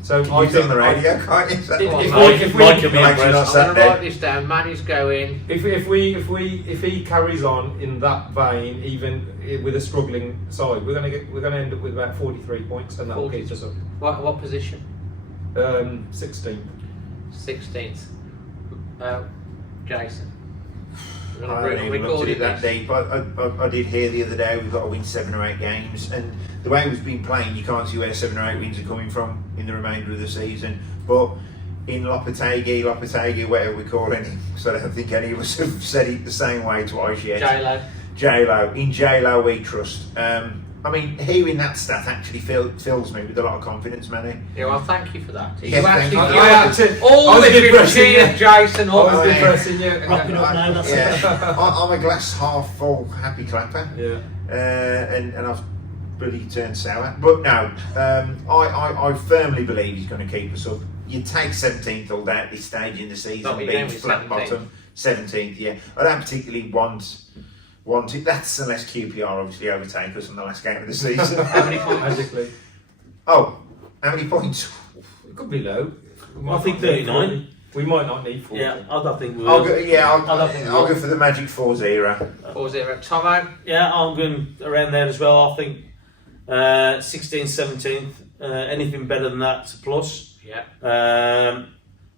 so Can I you think on the radio, can't you? If Mike can be Mike's impressed. not I'm sat going to there. write this down. Manny's going. if he carries on in that vein, even with a struggling side, we're going to end up with about 43 points, and that'll keep us up. What position? 16th. 16th. Jason. We're I gonna haven't even looked at it that this. deep. I did hear the other day we've got to win 7 or 8 games, and the way we've been playing, you can't see where 7 or 8 wins are coming from in the remainder of the season. But in Lopetegui, whatever we call him, so I don't think any of us have said it the same way twice yet. J-Lo. In J-Lo we trust. I mean, hearing that stat actually fills me with a lot of confidence, Manny. Yeah, well, thank you for that. Yeah, thank you. All the cheers, Jason. All I was the depressing you. Wrapping up now, that's Yeah. I'm a glass half full happy clapper. Yeah. And I've really turned sour. But no, I firmly believe he's going to keep us up. You take 17th all day at this stage in the season, Not be being going with flat 17th. bottom, 17th, yeah. I don't particularly want it. That's unless QPR obviously overtake us in the last game of the season. How many points? Magically. Oh, how many points? It could be low. I think 39. We might not need 40. Yeah, I don't think we will. I'll go I'll for the Magic 4-0. 4-0. Tomo. Yeah, I'm going around there as well. I think 16th, 17th. Anything better than that's a plus. Yeah.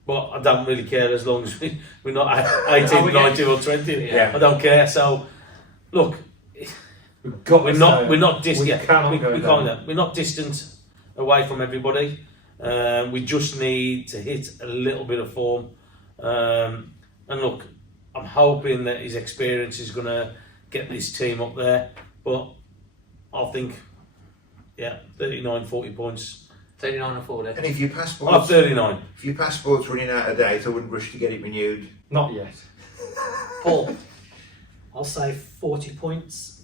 But I don't really care as long as we're not 18, 19 or 20. Yeah. I don't care. So, look, We've got we're to not stay. we're not distant. We cannot go we down. can't. We're not distant away from everybody. We just need to hit a little bit of form. And look, I'm hoping that his experience is going to get this team up there. But I think, 39, 40 points. 39 and 40. And if your I'll have passport's 39. running out of date, I wouldn't rush to get it renewed. Not yet. Paul. I'll say 40 points.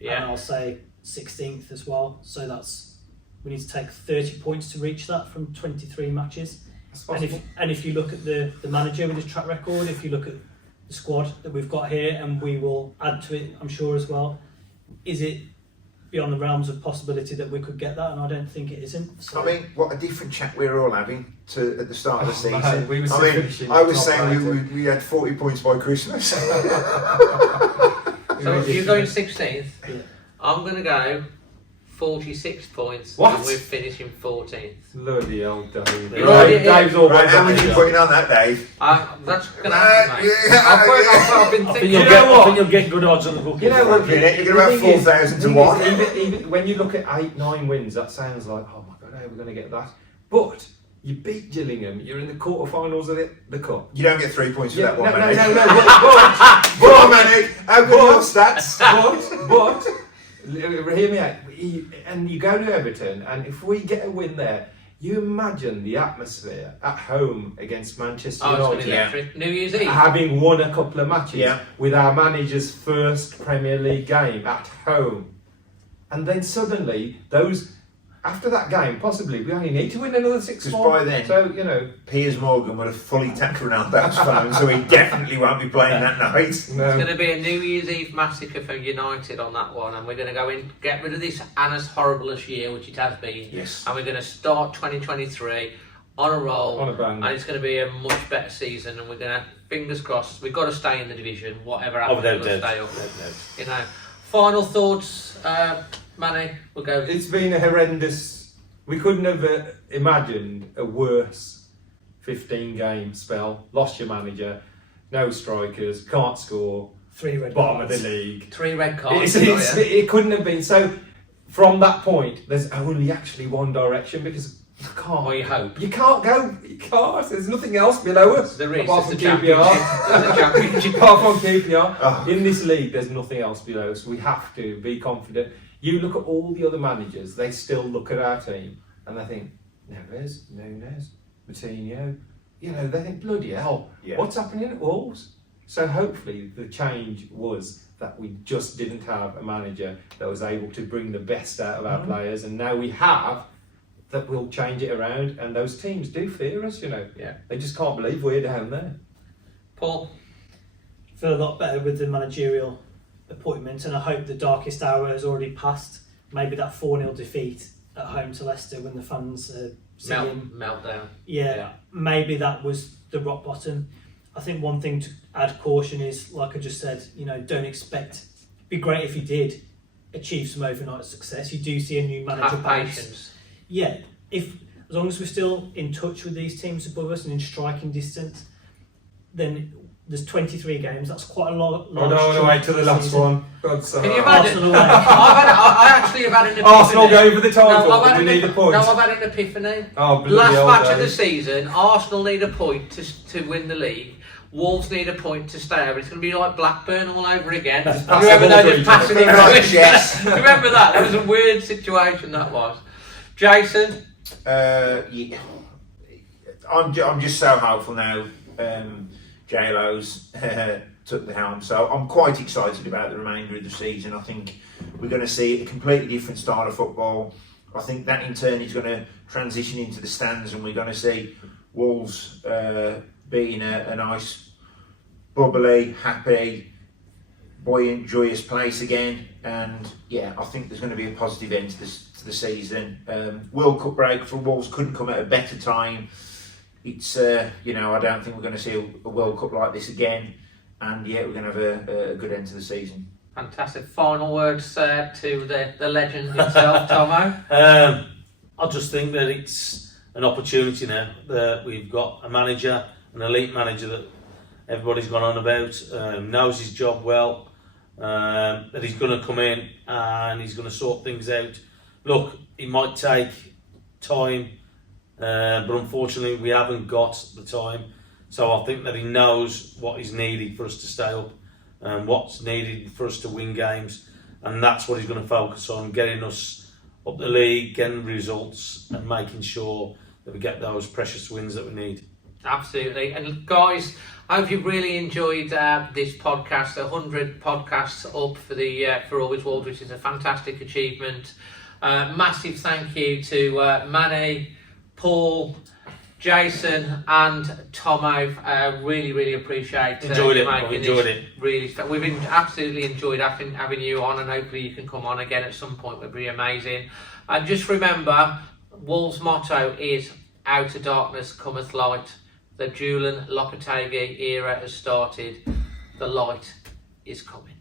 And Yeah. I'll say 16th as well. So we need to take 30 points to reach that from 23 matches. That's And possible. if you look at the manager with his track record, if you look at the squad that we've got here, and we will add to it, I'm sure, as well. Is it beyond the realms of possibility that we could get that? And I don't think it isn't. So. I mean, what a different chat we were all having at the start of the season. Man, we were I was saying we had 40 points by Christmas. So you're going 16th. Yeah. I'm going to go 46 points. What? And we're finishing 14th. Bloody hell, Dave. Dave's all Right, how much are you putting on that, Dave? That's going to happen, mate. Yeah, I've been I think thinking. you'll You get, know what? I think you'll get good odds on the book. You know what? You're getting about 4,000 to 1. Even when you look at 8-9 wins, that sounds like, oh my god, how are we going to get that? But you beat Gillingham, you're in the quarterfinals of the cup. You don't get 3 points for that one, no, Manny. no. Go on, Manny. How good are your stats? But hear me out. And you go to Everton, and if we get a win there, you imagine the atmosphere at home against Manchester Oh, it's going to be United. electric. New Year's Eve. Having won a couple of matches Yeah. with our manager's first Premier League game at home. And then suddenly, after that game, possibly, we only need to win another 6 Because more. by then- So, Piers Morgan would have fully tapped Ronaldo's phone, so he definitely won't be playing that night. It's going to be a New Year's Eve massacre for United on that one, and we're going to go in, get rid of this Anna's horriblest year, which it has been, Yes. and we're going to start 2023 on a roll, On a bang. and it's going to be a much better season, and we're going to, fingers crossed, we've got to stay in the division, whatever happens, Without we'll doubt. stay up. You know, final thoughts, Manny. We'll go. It's been a horrendous. We couldn't have imagined a worse 15-game spell. Lost your manager, no strikers, can't score, 3 red bottom cards. of the league. 3 red cards. It couldn't have been. So from that point, there's only actually one direction because you can't. Or you hope. You can't go. You can't. There's nothing else below us. There is. Apart from It's the championship. There's a championship. apart from QPR. Oh. In this league, there's nothing else below us. We have to be confident. You look at all the other managers, they still look at our team and they think, Neves, Nunes, Moutinho, they think, bloody hell, Yeah. what's happening at Wolves? So hopefully the change was that we just didn't have a manager that was able to bring the best out of our players, and now we have, that will change it around, and those teams do fear us, Yeah. They just can't believe we're down there. Paul. I feel a lot better with the managerial appointment, and I hope the darkest hour has already passed. Maybe that 4-0 defeat at home to Leicester when the fans singing. Meltdown. Yeah, maybe that was the rock bottom. I think one thing to add caution is, like I just said, don't expect. It'd be great if you did achieve some overnight success. You do see a new manager Have bounce. patience. Yeah, as long as we're still in touch with these teams above us and in striking distance, then there's 23 games. That's quite a lot. I don't want to wait till the last season. one. God's sake. Can you imagine? Arsenal away. I actually have had an epiphany. Arsenal go over the title, No, I've had we an- need a point. No, I've had an epiphany. Oh, bloody Last hell, match of Dave. the season, Arsenal need a point to win the league. Wolves need a point to stay over. It's going to be like Blackburn all over again. That's pass Remember the ball that? to Just each passing other. it Right, right. yes. Remember that? That was a weird situation. That was. Jason. Yeah. I'm just so hopeful now. J-Lo's took the helm, so I'm quite excited about the remainder of the season. I think we're going to see a completely different style of football. I think that in turn is going to transition into the stands, and we're going to see Wolves being a nice, bubbly, happy, buoyant, joyous place again. And yeah, I think there's going to be a positive end to the season. World Cup break for Wolves couldn't come at a better time. It's I don't think we're going to see a World Cup like this again, and yeah, we're going to have a good end to the season. Fantastic. Final words to the legend himself, Thommo. I just think that it's an opportunity now that we've got a manager, an elite manager that everybody's gone on about, knows his job well, that he's going to come in and he's going to sort things out. Look, it might take time, but unfortunately we haven't got the time. So I think that he knows what is needed for us to stay up and what's needed for us to win games, and that's what he's going to focus on, getting us up the league, getting results and making sure that we get those precious wins that we need. Absolutely. And guys, I hope you've really enjoyed this podcast. 100 podcasts up for Always Wolves, which is a fantastic achievement. Massive thank you to Manny, Paul, Jason and THOMMO, really appreciate Enjoyed it. making Enjoyed this it. Really, we've absolutely enjoyed having you on, and hopefully you can come on again at some point. Would be amazing. And just remember, Wolves' motto is "Out of darkness cometh light." The Julen Lopetegui era has started. The light is coming.